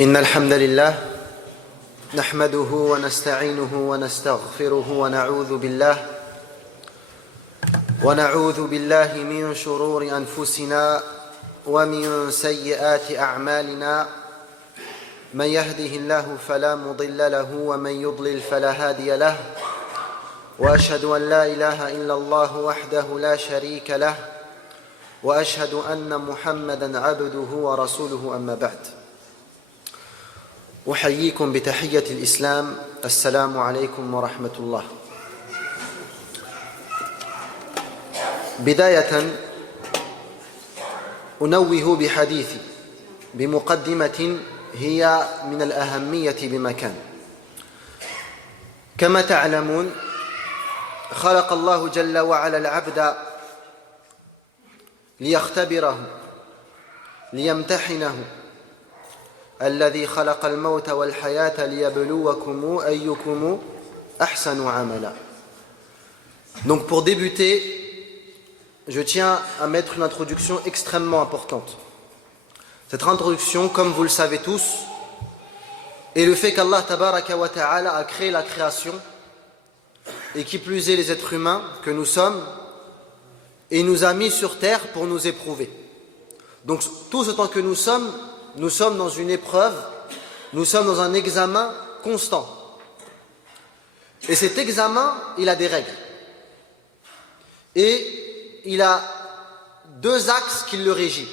إن الحمد لله نحمده ونستعينه ونستغفره ونعوذ بالله من شرور أنفسنا ومن سيئات أعمالنا من يهده الله فلا مضل له ومن يضلل فلا هادي له وأشهد أن لا إله إلا الله وحده لا شريك له وأشهد أن محمدا عبده ورسوله أما بعد أحييكم بتحية الإسلام السلام عليكم ورحمة الله. بداية أنوه بحديثي بمقدمة هي من الأهمية بمكان. كما تعلمون خلق الله جل وعلا العبد ليختبره ليمتحنه الذي خلق الموت والحياة ليبلوكم أيكم أحسن عملا. Donc pour débuter, je tiens à mettre une introduction extrêmement importante. Cette introduction, comme vous le savez tous, est le fait qu'Allah tabaraka wa ta'ala a créé la création, et qui plus est les êtres humains que nous sommes, et nous a mis sur terre pour nous éprouver. Donc tout ce temps que nous sommes dans une épreuve, nous sommes dans un examen constant. Et cet examen, il a des règles. Et il a deux axes qui le régissent.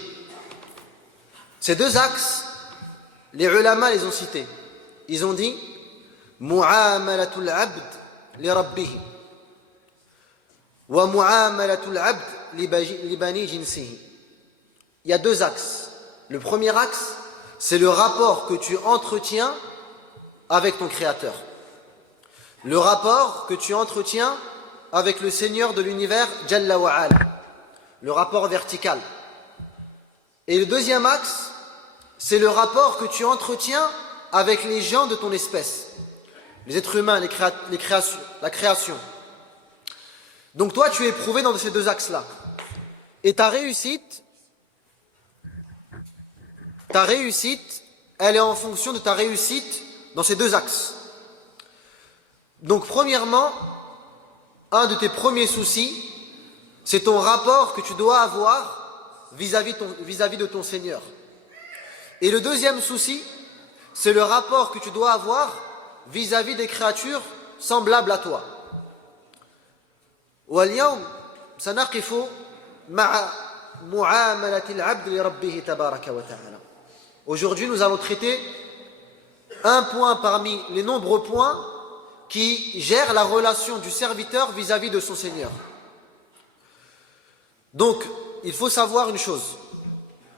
Ces deux axes, les ulama les ont cités. Ils ont dit mu'amalatul abd li rabbih wa mu'amalatul abd li bani jinsihi. Il y a deux axes. Le premier axe, c'est le rapport que tu entretiens avec ton Créateur. Le rapport que tu entretiens avec le Seigneur de l'univers, Jalla wa Ala. Le rapport vertical. Et le deuxième axe, c'est le rapport que tu entretiens avec les gens de ton espèce. Les êtres humains, la création. Donc toi, tu es éprouvé dans ces deux axes-là. Et ta réussite, elle est en fonction de ta réussite dans ces deux axes. Donc premièrement, un de tes premiers soucis, c'est ton rapport que tu dois avoir vis-à-vis de ton Seigneur. Et le deuxième souci, c'est le rapport que tu dois avoir vis-à-vis des créatures semblables à toi. واليوم سنقف مع معاملة العبد لربه تبارك وتعالى. Aujourd'hui, nous allons traiter un point parmi les nombreux points qui gèrent la relation du serviteur vis-à-vis de son Seigneur. Donc, il faut savoir une chose,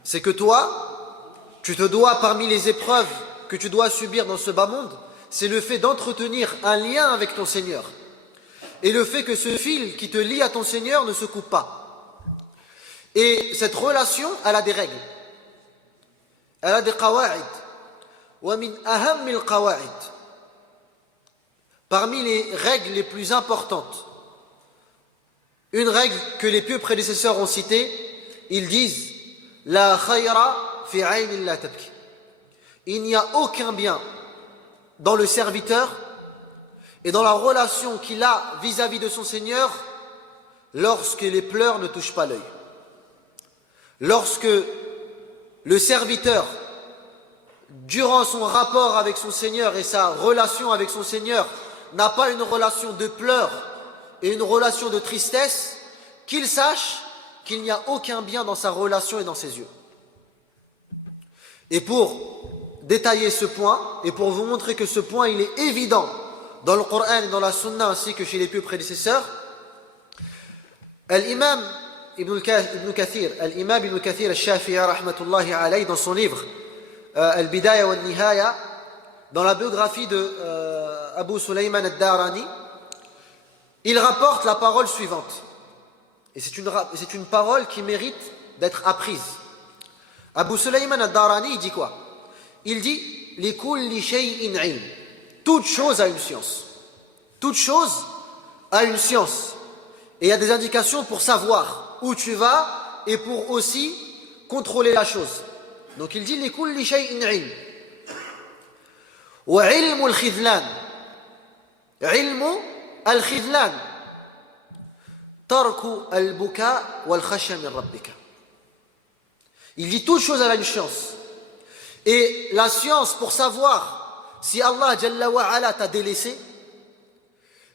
c'est que toi, tu te dois, parmi les épreuves que tu dois subir dans ce bas monde, c'est le fait d'entretenir un lien avec ton Seigneur. Et le fait que ce fil qui te lie à ton Seigneur ne se coupe pas. Et cette relation, elle a des règles. Elle a des qawa'id. Wa min ahammil qawa'id. Parmi les règles les plus importantes, une règle que les pieux prédécesseurs ont citée, ils disent la khayra fi aynin la tabki. Il n'y a aucun bien dans le serviteur et dans la relation qu'il a vis-à-vis de son Seigneur lorsque les pleurs ne touchent pas l'œil. Lorsque le serviteur, durant son rapport avec son Seigneur et sa relation avec son Seigneur, n'a pas une relation de pleurs et une relation de tristesse, qu'il sache qu'il n'y a aucun bien dans sa relation et dans ses yeux. Et pour détailler ce point, et pour vous montrer que ce point il est évident dans le Coran et dans la Sunna ainsi que chez les pieux prédécesseurs, l'imam Ibn Kathir al-Shafi'i rahmatullahi alayhi, dans son livre Al-Bidaya wa al-Nihaya, dans la biographie de Abu Sulayman al-Darani, il rapporte la parole suivante. Et c'est une parole qui mérite d'être apprise. Abu Sulayman al-Darani, il dit quoi? Il dit li kulli shay'in ilm. Toute chose a une science. Toute chose a une science. Et il y a des indications pour savoir où tu vas et pour aussi contrôler la chose. Donc il dit li kulli shay'in ilm. وعلم الخذلان علم الخذلان ترك البكاء والخشية من ربك. Il dit toute chose à la une science. Et la science pour savoir si Allah Jalla wa Ala t'a délaissé,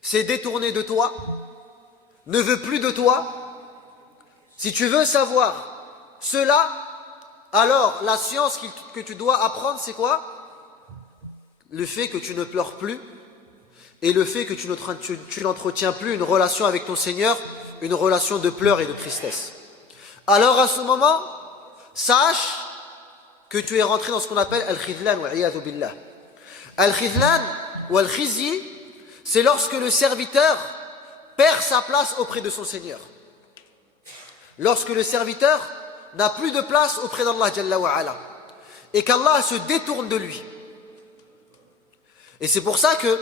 s'est détourné de toi, ne veut plus de toi. Si tu veux savoir cela, alors la science que tu dois apprendre, c'est quoi? Le fait que tu ne pleures plus et le fait que tu n'entretiens plus une relation avec ton Seigneur, une relation de pleurs et de tristesse. Alors à ce moment, sache que tu es rentré dans ce qu'on appelle al-khidlan wa iyadhu billah. Al-khidlan ou al-khizyi, c'est lorsque le serviteur perd sa place auprès de son Seigneur. Lorsque le serviteur n'a plus de place auprès d'Allah Jalla wa Ala et qu'Allah se détourne de lui. Et c'est pour ça que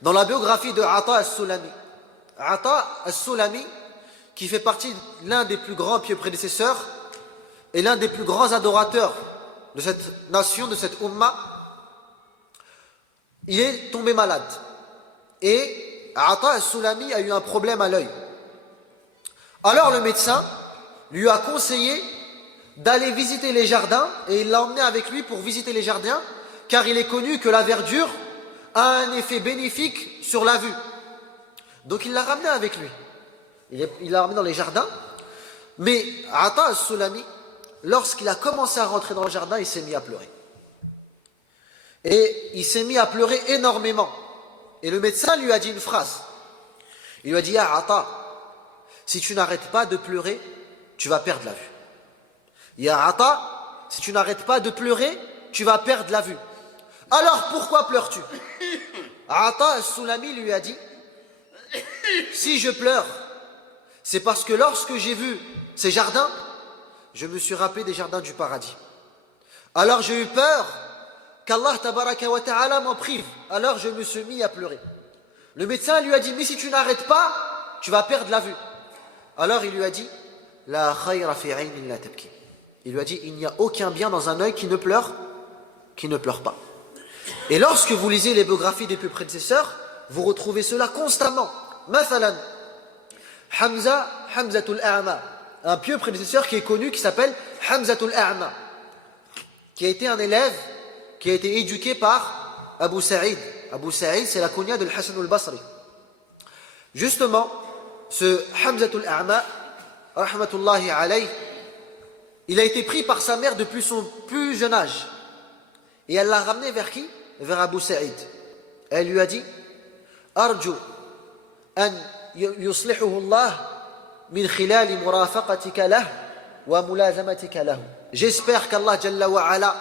dans la biographie de Ata al-Sulami, qui fait partie de l'un des plus grands pieux prédécesseurs et l'un des plus grands adorateurs de cette nation, de cette umma, il est tombé malade. Et Ata al-Sulami a eu un problème à l'œil. Alors le médecin lui a conseillé d'aller visiter les jardins et il l'a emmené avec lui pour visiter les jardins car il est connu que la verdure a un effet bénéfique sur la vue. Donc il l'a ramené avec lui. Il l'a ramené dans les jardins. Mais Ata al-Sulami, lorsqu'il a commencé à rentrer dans le jardin, il s'est mis à pleurer. Et il s'est mis à pleurer énormément. Et le médecin lui a dit une phrase. Il lui a dit: Ya Ata, si tu n'arrêtes pas de pleurer, tu vas perdre la vue. Ya Ata, si tu n'arrêtes pas de pleurer, tu vas perdre la vue. Alors pourquoi pleures-tu? Ata al-Sulami lui a dit: si je pleure, c'est parce que lorsque j'ai vu ces jardins, je me suis rappelé des jardins du paradis. Alors j'ai eu peur qu'Allah tabaraka wa ta'ala m'en prive. Alors je me suis mis à pleurer. Le médecin lui a dit: mais si tu n'arrêtes pas, tu vas perdre la vue. Alors il lui a dit: La khayra fi aynin la tabki. Il lui a dit: il n'y a aucun bien dans un œil qui ne pleure pas. Et lorsque vous lisez les biographies des plus prédécesseurs, vous retrouvez cela constamment. Mathalan, Hamzatul A'ma, un pieux prédécesseur qui est connu, qui s'appelle Hamzatul A'ma, qui a été un élève, qui a été éduqué par Abu Sa'id. Abu Sa'id, c'est la kunya de Hassan al-Basri. Justement, ce Hamzatul A'ma, rahmatullahi alayh, il a été pris par sa mère depuis son plus jeune âge. Et elle l'a ramené vers qui? Vers Abu Sa'id. Elle lui a dit: Arju an yuslihuhu Allah min khilali murafaqatika lah wa mulazamatika lahu. J'espère qu'Allah Jalla wa Ala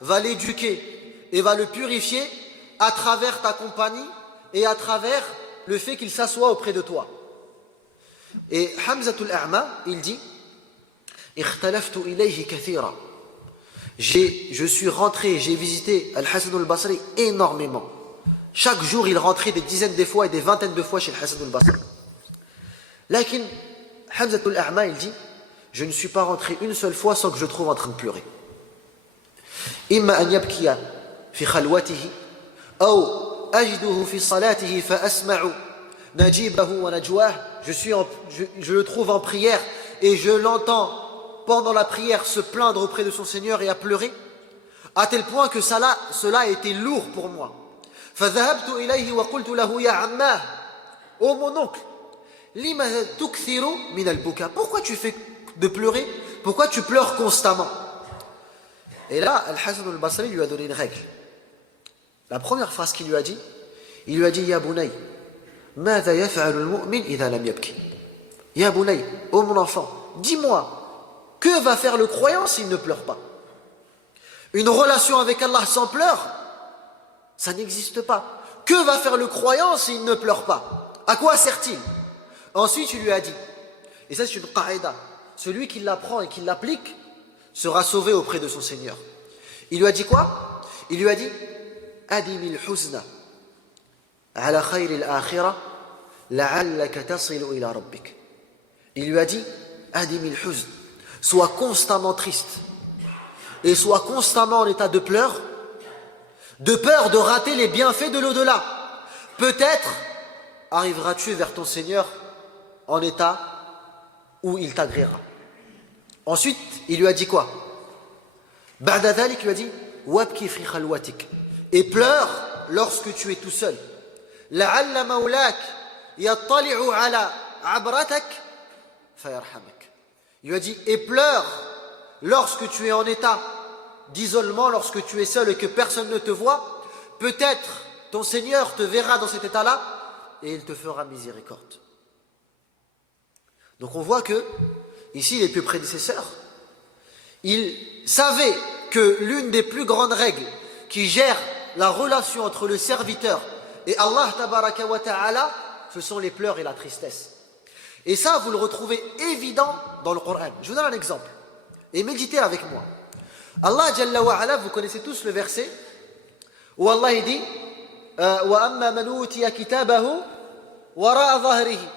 va l'éduquer et va le purifier à travers ta compagnie et à travers le fait qu'il s'assoit auprès de toi. Et Hamzatul A'ma, il dit: Ikhtalaftu ilayhi kathira. Je suis rentré, j'ai visité Al-Hasan al-Basri énormément. Chaque jour, il rentrait des dizaines de fois et des vingtaines de fois chez Al-Hasan al-Basri. Lakin, Hamzatul A'ma, il dit: je ne suis pas rentré une seule fois sans que je trouve en train de pleurer. Imma an yabkiya fi khalwatihi, ou ajiduhu fi salatihi fa asma'u najibahu wa najwah. Je le trouve en prière et je l'entends pendant la prière se plaindre auprès de son Seigneur et à pleurer, à tel point que cela a été lourd pour moi. فذهبت إليه وقلت له يا عماه, oh mon oncle, لما تكثر من البكاء, pourquoi tu fais de pleurer, pourquoi tu pleures constamment? Et là, Al-Hasan al-Basri lui a donné une règle. La première phrase qu'il lui a dit, il lui a dit: Ya bunay, ماذا يفعل المؤمن إذا لم يبكي. Ya bunay, oh mon enfant, dis-moi, que va faire le croyant s'il ne pleure pas? Une relation avec Allah sans pleurs, ça n'existe pas. Que va faire le croyant s'il ne pleure pas? À quoi sert-il? Ensuite, il lui a dit, et ça c'est une qaïda, celui qui l'apprend et qui l'applique sera sauvé auprès de son Seigneur. Il lui a dit quoi? Il lui a dit: Adimil huzna ala khayri al-akhirah la'allaka tasilu ila rabbik. Il lui a dit: Adimil huzn, sois constamment triste et sois constamment en état de pleurs, de peur de rater les bienfaits de l'au-delà. Peut-être arriveras-tu vers ton Seigneur en état où il t'agréera. Ensuite, il lui a dit quoi? Ba'da dhalik, il lui a dit wabki fi khalwatik, et pleure lorsque tu es tout seul. La'alla mawlak yattali'u ala abratak fayarhamak. Il lui a dit et pleure lorsque tu es en état d'isolement, lorsque tu es seul et que personne ne te voit. Peut-être ton Seigneur te verra dans cet état-là et il te fera miséricorde. Donc on voit que ici les plus prédécesseurs, ils savaient que l'une des plus grandes règles qui gère la relation entre le serviteur et Allah tabaraka wa ta'ala, ce sont les pleurs et la tristesse. Et ça, vous le retrouvez évident dans le Coran. Je vous donne un exemple. Et méditez avec moi. Allah Jalla wa Ala, vous connaissez tous le verset où Allah dit wa amma man utiya kitabahu wara'a dhahrihi.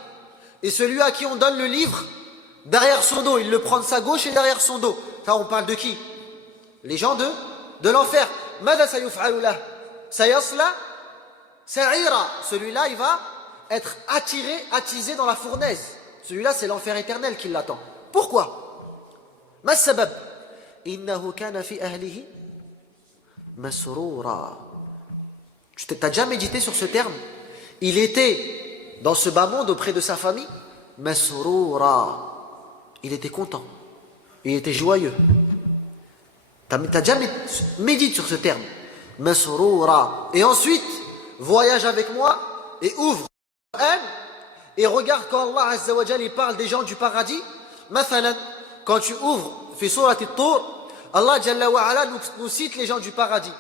Et celui à qui on donne le livre derrière son dos, il le prend de sa gauche et derrière son dos. Ça, on parle de qui? Les gens de l'enfer. Mada sayuf'alu lah sayasla sa'ira. Celui-là, il va être attisé dans la fournaise. Celui-là, c'est l'enfer éternel qui l'attend. Pourquoi? Ma sabab innahu kana fi ahlihi masroura. Tu t'as déjà médité sur ce terme? Il était dans ce bas monde auprès de sa famille. Masroura. Il était content. Il était joyeux. T'as déjà médité sur ce terme? Masroura. Et ensuite, voyage avec moi et ouvre et regarde quand Allah Azza wa Jalla parle des gens du paradis. Mathalan, quand tu ouvres fi surat at-Tur, Allah Jalla wa Ala nous cite les gens du paradis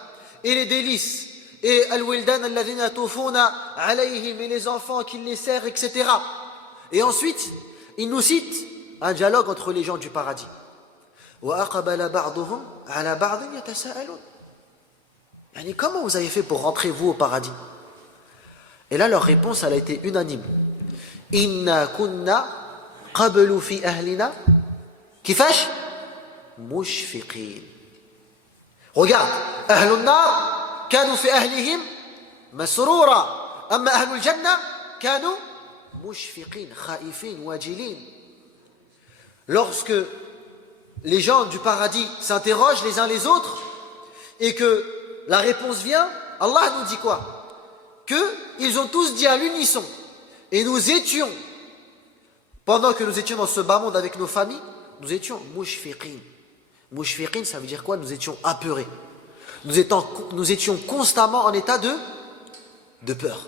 et les délices et al-wildan alladhina tufuna alayhim, et les enfants qui les serrent, etc. Et ensuite il nous cite un dialogue entre les gens du paradis. Wa aqbala ba'duhum ala ba'din yatasaalun. Yani, comment vous avez fait pour rentrer vous au paradis? Et là leur réponse elle a été unanime. Inna kunna qablu fi ahlina kifash mushfiqin. Regarde, ahlun nar kanu fi ahlihim masrura, amma ahlul jannah kanu mushfiqin, khaifin, wajilin. Lorsque les gens du paradis s'interrogent les uns les autres et que la réponse vient, Allah nous dit quoi? Qu'ils ont tous dit à l'unisson. Et nous étions, pendant que nous étions dans ce bas monde avec nos familles, nous étions mushfiqin. Mushfiqin, ça veut dire quoi? Nous étions apeurés. Nous étions constamment en état de peur.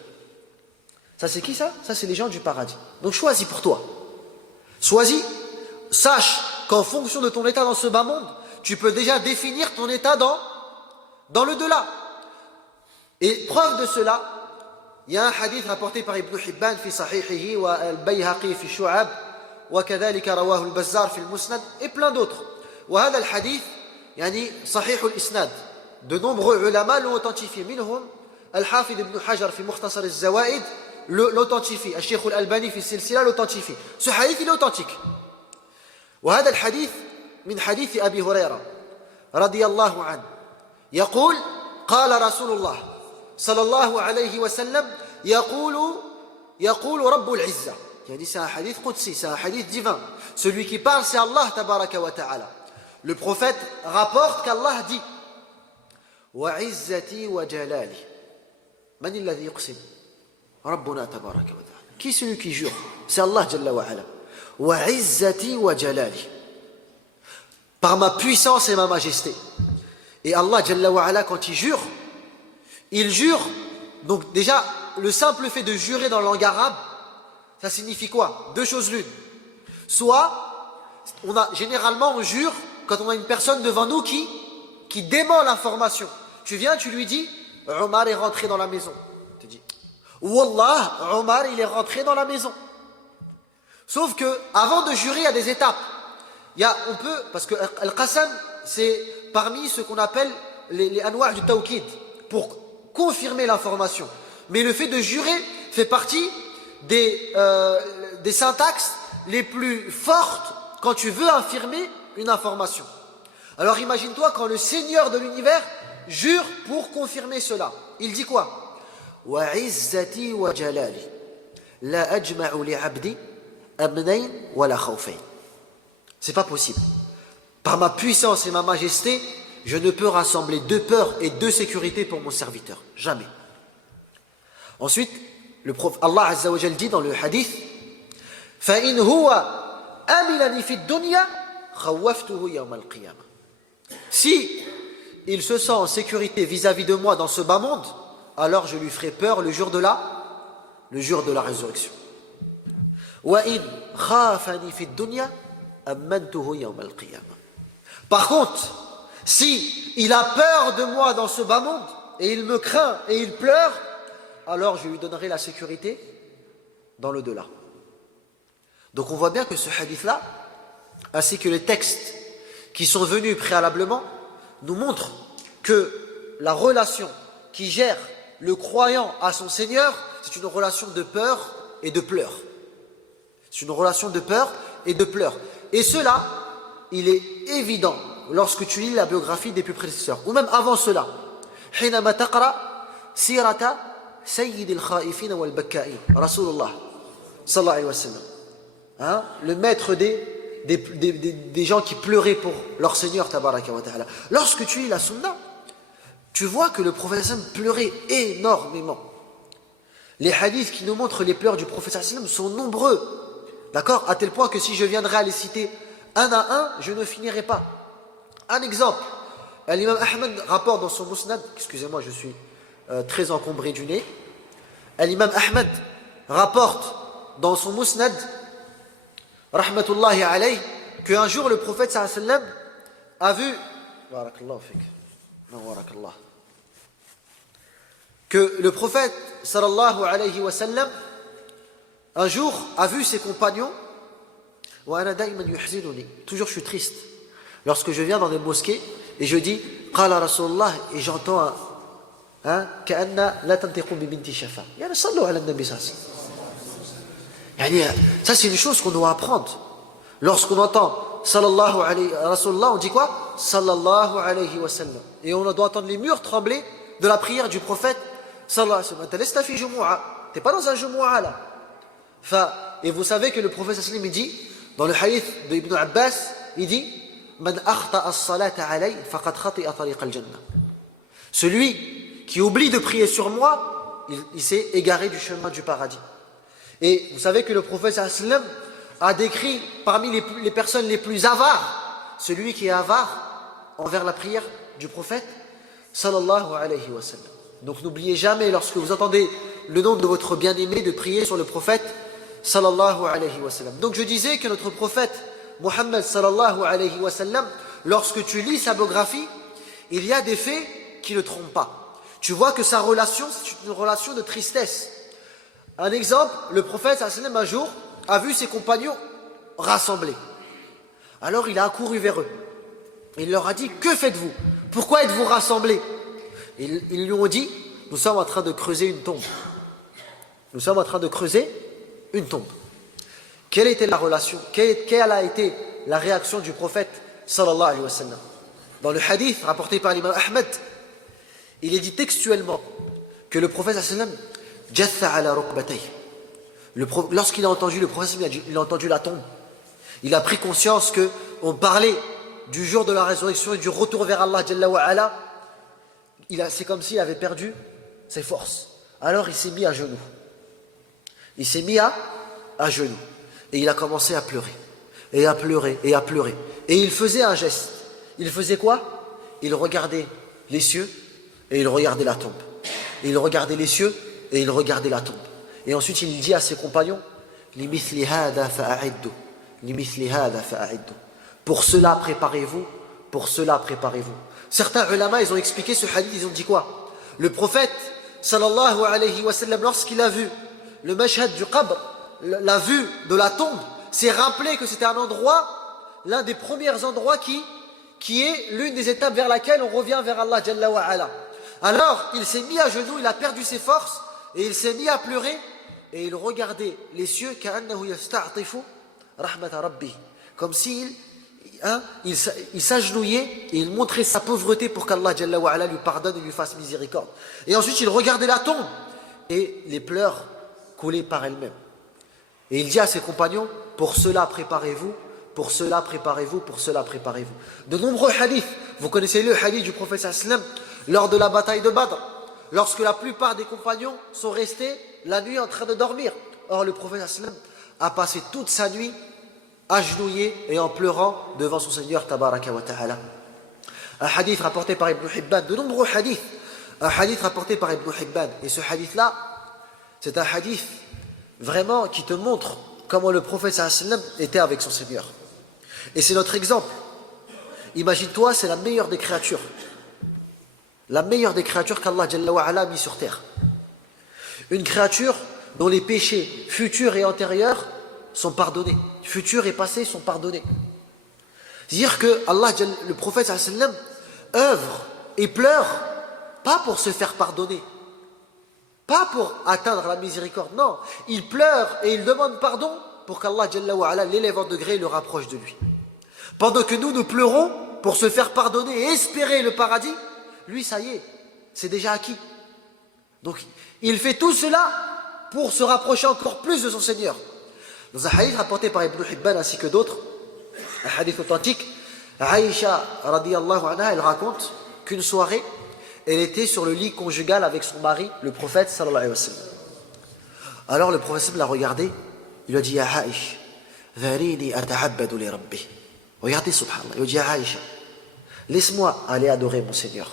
Ça c'est qui ça? Ça c'est les gens du paradis. Donc choisis pour toi. Choisis, sache qu'en fonction de ton état dans ce bas monde, tu peux déjà définir ton état dans le delà. Et preuve de cela, il y a un hadith rapporté par Ibn Hibban fi sahihihi wa al-Bayhaqi fi Shu'ab wa kadhalika rawahu al-Bazzar fi al-Musnad et plein d'autres. Wa hadha al-hadith yani sahih al-isnad. De nombreux ulama l'ont authentifié. Minhum al-Hafid Ibn Hajar fi Mukhtasar al-Zawaid l'authentifie. Al-Sheikh al-Albani fi Silsila l'authentifie. Ce hadith il est authentique. Wa hadha al-hadith min hadith Abi Huraira radiyallahu anhu. يقول قال رسول الله صلى الله عليه وسلم يقول رب العزة. يعني c'est un hadith qudsi, c'est un hadith divin. Celui qui parle c'est Allah tabaraka wa ta'ala. Le prophète rapporte qu'Allah dit وعزتي وجلالي. من الذي يقسم؟ ربنا تبارك وتعالى. Qui est celui qui jure? C'est Allah jalla wa ala. وعزتي وجلالي. Par ma puissance et ma majesté. Et Allah Jalla wa Ala, quand il jure, donc déjà, le simple fait de jurer dans la langue arabe, ça signifie quoi? Deux choses l'une. Soit, généralement on jure quand on a une personne devant nous qui dément l'information. Tu viens, tu lui dis, Omar est rentré dans la maison. Tu dis, Wallah, Omar il est rentré dans la maison. Sauf que, avant de jurer, il y a des étapes. Parce que Al-Qasam, c'est parmi ce qu'on appelle les anwa' du tawkid, pour confirmer l'information. Mais le fait de jurer fait partie des syntaxes les plus fortes quand tu veux affirmer une information. Alors imagine-toi quand le Seigneur de l'univers jure pour confirmer cela. Il dit quoi? Wa izzati wa jalali la ajma'u li 'abdi amnayn wa la khawfayn. C'est pas possible. Par ma puissance et ma majesté, je ne peux rassembler deux peurs et deux sécurités pour mon serviteur. Jamais. Ensuite, Allah Azza wa Jal dit dans le hadith fa in huwa amilani fi dunya khawaftuhu yawm al-qiyamah. Si il se sent en sécurité vis-à-vis de moi dans ce bas monde, alors je lui ferai peur le jour de la résurrection. Wa in khafani fi dunya amantuhu yawm al-qiyamah. Par contre, si il a peur de moi dans ce bas monde et il me craint et il pleure, alors je lui donnerai la sécurité dans le delà. Donc on voit bien que ce hadith-là, ainsi que les textes qui sont venus préalablement, nous montrent que la relation qui gère le croyant à son Seigneur, c'est une relation de peur et de pleurs. C'est une relation de peur et de pleurs. Et cela, il est évident lorsque tu lis la biographie des plus prédécesseurs, ou même avant cela. حينما تقرأ سيرة سيد الخائفين والبكائين رسول الله صلى الله عليه وسلم, le maître des gens qui pleuraient pour leur Seigneur tabaraka wa ta'ala. Lorsque tu lis la sunna, tu vois que le prophète pleurait énormément. Les hadiths qui nous montrent les pleurs du prophète sont nombreux, d'accord, à tel point que si je viendrais à les citer un à un, je ne finirai pas. Un exemple, l'imam Ahmed rapporte dans son musnad, excusez-moi, je suis très encombré du nez. L'imam Ahmed rapporte dans son musnad, rahmatullahi alayh, qu'un jour le prophète sallam a vu, que le prophète sallallahu alayhi wa sallam un jour a vu ses compagnons. Toujours je suis triste lorsque je viens dans des mosquées et je dis Qala Rasulullah et j'entends Ka'anna la tantiqu bi binti shafa. Yani sallu ala nabi sallallahu alayhi wa sallam. Ça c'est une chose qu'on doit apprendre. Lorsqu'on entend sallallahu alayhi Rasulullah, on dit quoi? Sallallahu alayhi wa sallam. Et on doit entendre les murs trembler de la prière du prophète sallallahu alayhi wa sallam. T'es fi jumu'a. T'es pas dans un jumu'a là. Et vous savez que le prophète sallallahu alayhi wa sallam dit dans le hadith de Ibn Abbas, il dit Man akhta as-salata alay faqad khati'a tariq al-jannah. Celui qui oublie de prier sur moi, il s'est égaré du chemin du paradis. Et vous savez que le prophète sallallahu alayhi wa sallam a décrit parmi les personnes les plus avares, celui qui est avare envers la prière du prophète sallallahu alayhi wa sallam. Donc n'oubliez jamais, lorsque vous entendez le nom de votre bien-aimé, de prier sur le prophète sallallahu alayhi wa sallam. Donc je disais que notre prophète Muhammad sallallahu alayhi wa sallam, lorsque tu lis sa biographie, il y a des faits qui ne trompent pas. Tu vois que sa relation, c'est une relation de tristesse. Un exemple, le prophète sallallahu alayhi wa sallam un jour a vu ses compagnons rassemblés. Alors il a accouru vers eux. Il leur a dit, que faites-vous? Pourquoi êtes-vous rassemblés? Ils lui ont dit, nous sommes en train de creuser une tombe. Nous sommes en train de creuser une tombe. Quelle était la relation? Quelle a été la réaction du prophète sallallahu alayhi wa sallam? Dans le hadith rapporté par l'imam Ahmed, il est dit textuellement que le prophète sallallahu alayhi wa sallam jatha ala rukbatayh. Lorsqu'il a entendu le prophète, il a entendu la tombe. Il a pris conscience qu'on parlait du jour de la résurrection et du retour vers Allah Jalla wa Ala. C'est comme s'il avait perdu ses forces. Alors il s'est mis à genoux. Il s'est mis à genoux. Et il a commencé à pleurer. Et à pleurer, et à pleurer. Et il faisait un geste. Il faisait quoi? Il regardait les cieux et il regardait la tombe. Et il regardait les cieux et il regardait la tombe. Et ensuite il dit à ses compagnons, Limithli hada fa'a'iddu. Limithli hada fa'a'iddu. Pour cela préparez-vous, pour cela préparez-vous. Certains ulama, ils ont expliqué ce hadith, ils ont dit quoi? Le prophète sallallahu alayhi wa sallam, lorsqu'il a vu le mashhad du qabr, la vue de la tombe, s'est rappelé que c'était un endroit, l'un des premiers endroits qui est l'une des étapes vers laquelle on revient vers Allah Jalla wa Ala. Alors il s'est mis à genoux, il a perdu ses forces et il s'est mis à pleurer et il regardait les cieux ka'annahu yasta'tifu rahmata rabbi, comme s'il hein, il s'agenouillait et il montrait sa pauvreté pour qu'Allah Jalla wa Ala lui pardonne et lui fasse miséricorde. Et ensuite il regardait la tombe et les pleurs coulaient par elles-mêmes. Et il dit à ses compagnons, pour cela préparez-vous, pour cela préparez-vous, pour cela préparez-vous. De nombreux hadiths, vous connaissez le hadith du prophète sallam lors de la bataille de Badr, lorsque la plupart des compagnons sont restés la nuit en train de dormir. Or le prophète sallam a passé toute sa nuit agenouillé et en pleurant devant son Seigneur tabaraka wa ta'ala. Un hadith rapporté par Ibn Hibban, de nombreux hadiths, un hadith rapporté par Ibn Hibban, et ce hadith-là, c'est un hadith vraiment qui te montre comment le prophète sallam était avec son Seigneur. Et c'est notre exemple. Imagine-toi, c'est la meilleure des créatures. La meilleure des créatures qu'Allah Jalla wa Ala a mis sur terre. Une créature dont les péchés futurs et antérieurs sont pardonnés. Futurs et passés sont pardonnés. C'est-à-dire que Allah, le prophète sallam œuvre et pleure pas pour se faire pardonner, pas pour atteindre la miséricorde, non. Il pleure et il demande pardon pour qu'Allah Jalla wa Ala l'élève en degré et le rapproche de lui. Pendant que nous pleurons pour se faire pardonner et espérer le paradis, lui ça y est, c'est déjà acquis. Donc il fait tout cela pour se rapprocher encore plus de son Seigneur. Dans un hadith rapporté par Ibn Hibban ainsi que d'autres, un hadith authentique, Aïcha radiyallahu anha, elle raconte qu'une soirée, elle était sur le lit conjugal avec son mari, le prophète sallallahu alayhi wa sallam. Alors le prophète l'a regardé, il lui a dit, Ya Aïcha, dharini ata'abbadu li rabbi. Regardez, subhanallah, il lui a dit, Ya Aïcha, laisse-moi aller adorer mon Seigneur.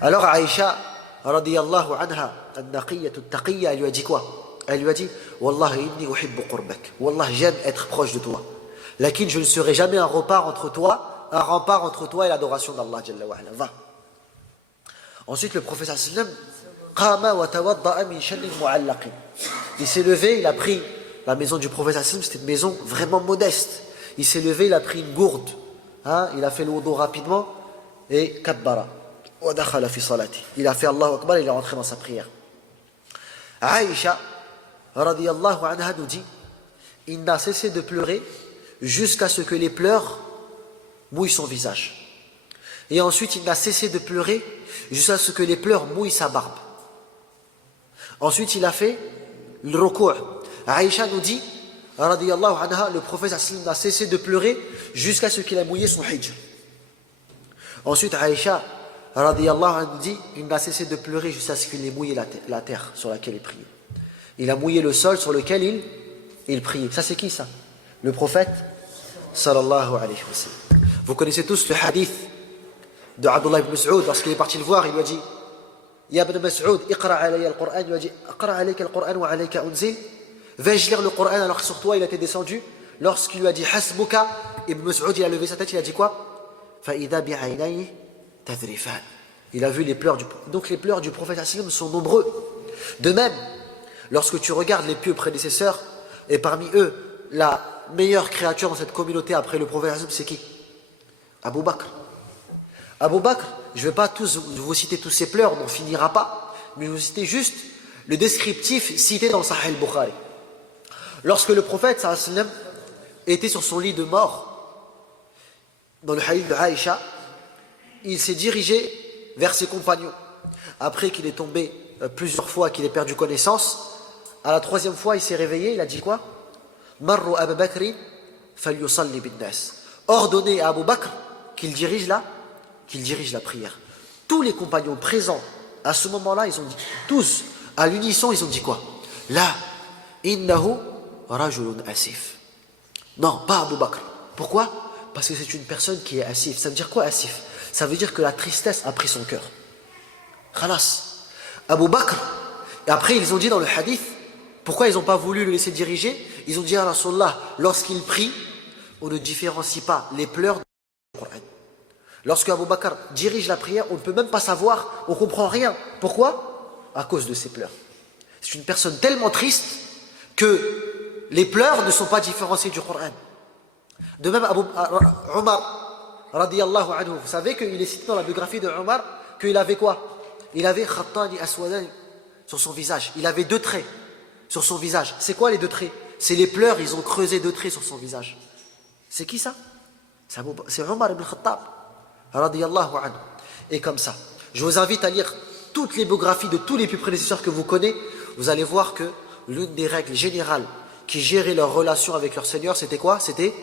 Alors Aïcha radiyallahu anha, an-naqiyyatu at-taqiyya, elle lui a dit quoi? Elle lui a dit, Wallahi inni uhibbu qurbak. Wallah, j'aime être proche de toi. Lakin, je ne serai jamais un rempart entre toi et l'adoration d'Allah Jalla wa Ala. Va. Ensuite, le prophète sallam qama wa tawadda'a min shannin mu'allaqin. Il s'est levé, il a pris la maison du prophète sallam, c'était une maison vraiment modeste. Il s'est levé, il a pris une gourde, hein, il a fait le wudu rapidement et kabbara wa dakhala fi salati. Il a fait Allahu Akbar, il est rentré dans sa prière. Aïcha radiyallahu anha nous dit, il n'a cessé de pleurer jusqu'à ce que les pleurs mouillent son visage. Et ensuite, il n'a cessé de pleurer jusqu'à ce que les pleurs mouillent sa barbe. Ensuite, il a fait le ruku'. Aïcha nous dit, radiyallahu anha, le prophète n'a cessé de pleurer jusqu'à ce qu'il a mouillé son hijj. Ensuite, Aïcha radiyallahu anha nous dit, il n'a cessé de pleurer jusqu'à ce qu'il ait mouillé la terre sur laquelle il priait. Il a mouillé le sol sur lequel il priait. Ça, c'est qui ça? Le prophète sallallahu alayhi wa sallam. Vous connaissez tous le hadith de Abdullah ibn Mas'ud, lorsqu'il est parti le voir, il lui a dit, Ya ibn Mas'ud, iqra alayya al-Qur'an. Il lui a dit, iqra alayka al-Qur'an wa alayka unzil. Vais-je lire le Qur'an alors que sur toi il a été descendu? Lorsqu'il lui a dit hasbuka, Ibn Mas'ud il a levé sa tête, il a dit quoi? Fa idha bi'aynayhi tadhrifan. Il a vu les pleurs du prophète. Donc les pleurs du prophète sallam sont nombreux. De même, lorsque tu regardes les pieux prédécesseurs, et parmi eux, la meilleure créature dans cette communauté après le prophète sallam, c'est qui? Abu Bakr. Abu Bakr, je ne vais pas tous vous citer tous ses pleurs, on n'en finira pas, mais je vais vous citer juste le descriptif cité dans Sahih al-Bukhari. Lorsque le prophète sallam était sur son lit de mort, dans le hadith de Aïcha, il s'est dirigé vers ses compagnons. Après qu'il est tombé plusieurs fois, qu'il ait perdu connaissance, à la troisième fois, il s'est réveillé, il a dit quoi? Marru Abu Bakrin falyusalli bin nas. Ordonnez à Abu Bakr qu'il dirige la prière. Tous les compagnons présents à ce moment-là, ils ont dit, tous à l'unisson, ils ont dit quoi? La innahu rajulun asif. Non, pas Abu Bakr. Pourquoi? Parce que c'est une personne qui est asif. Ça veut dire quoi asif? Ça veut dire que la tristesse a pris son cœur. Khalas. Abu Bakr. Et après, ils ont dit dans le hadith, pourquoi ils n'ont pas voulu le laisser diriger? Ils ont dit à Rasulullah, lorsqu'il prie, on ne différencie pas les pleurs du Coran. Lorsque Abu Bakr dirige la prière, on ne peut même pas savoir, on ne comprend rien. Pourquoi? À cause de ses pleurs. C'est une personne tellement triste que les pleurs ne sont pas différenciés du Coran. De même, Omar, radiyallahu anhu, vous savez qu'il est cité dans la biographie de Omar qu'il avait quoi? Il avait khattani aswadan sur son visage. Il avait 2 traits sur son visage. C'est quoi les 2 traits? C'est les pleurs, ils ont creusé 2 traits sur son visage. C'est qui ça? C'est Omar ibn Khattab, radiyallahu anhu. Et comme ça, je vous invite à lire toutes les biographies de tous les plus prédécesseurs que vous connaissez. Vous allez voir que l'une des règles générales qui géraient leur relation avec leur Seigneur, c'était quoi? C'était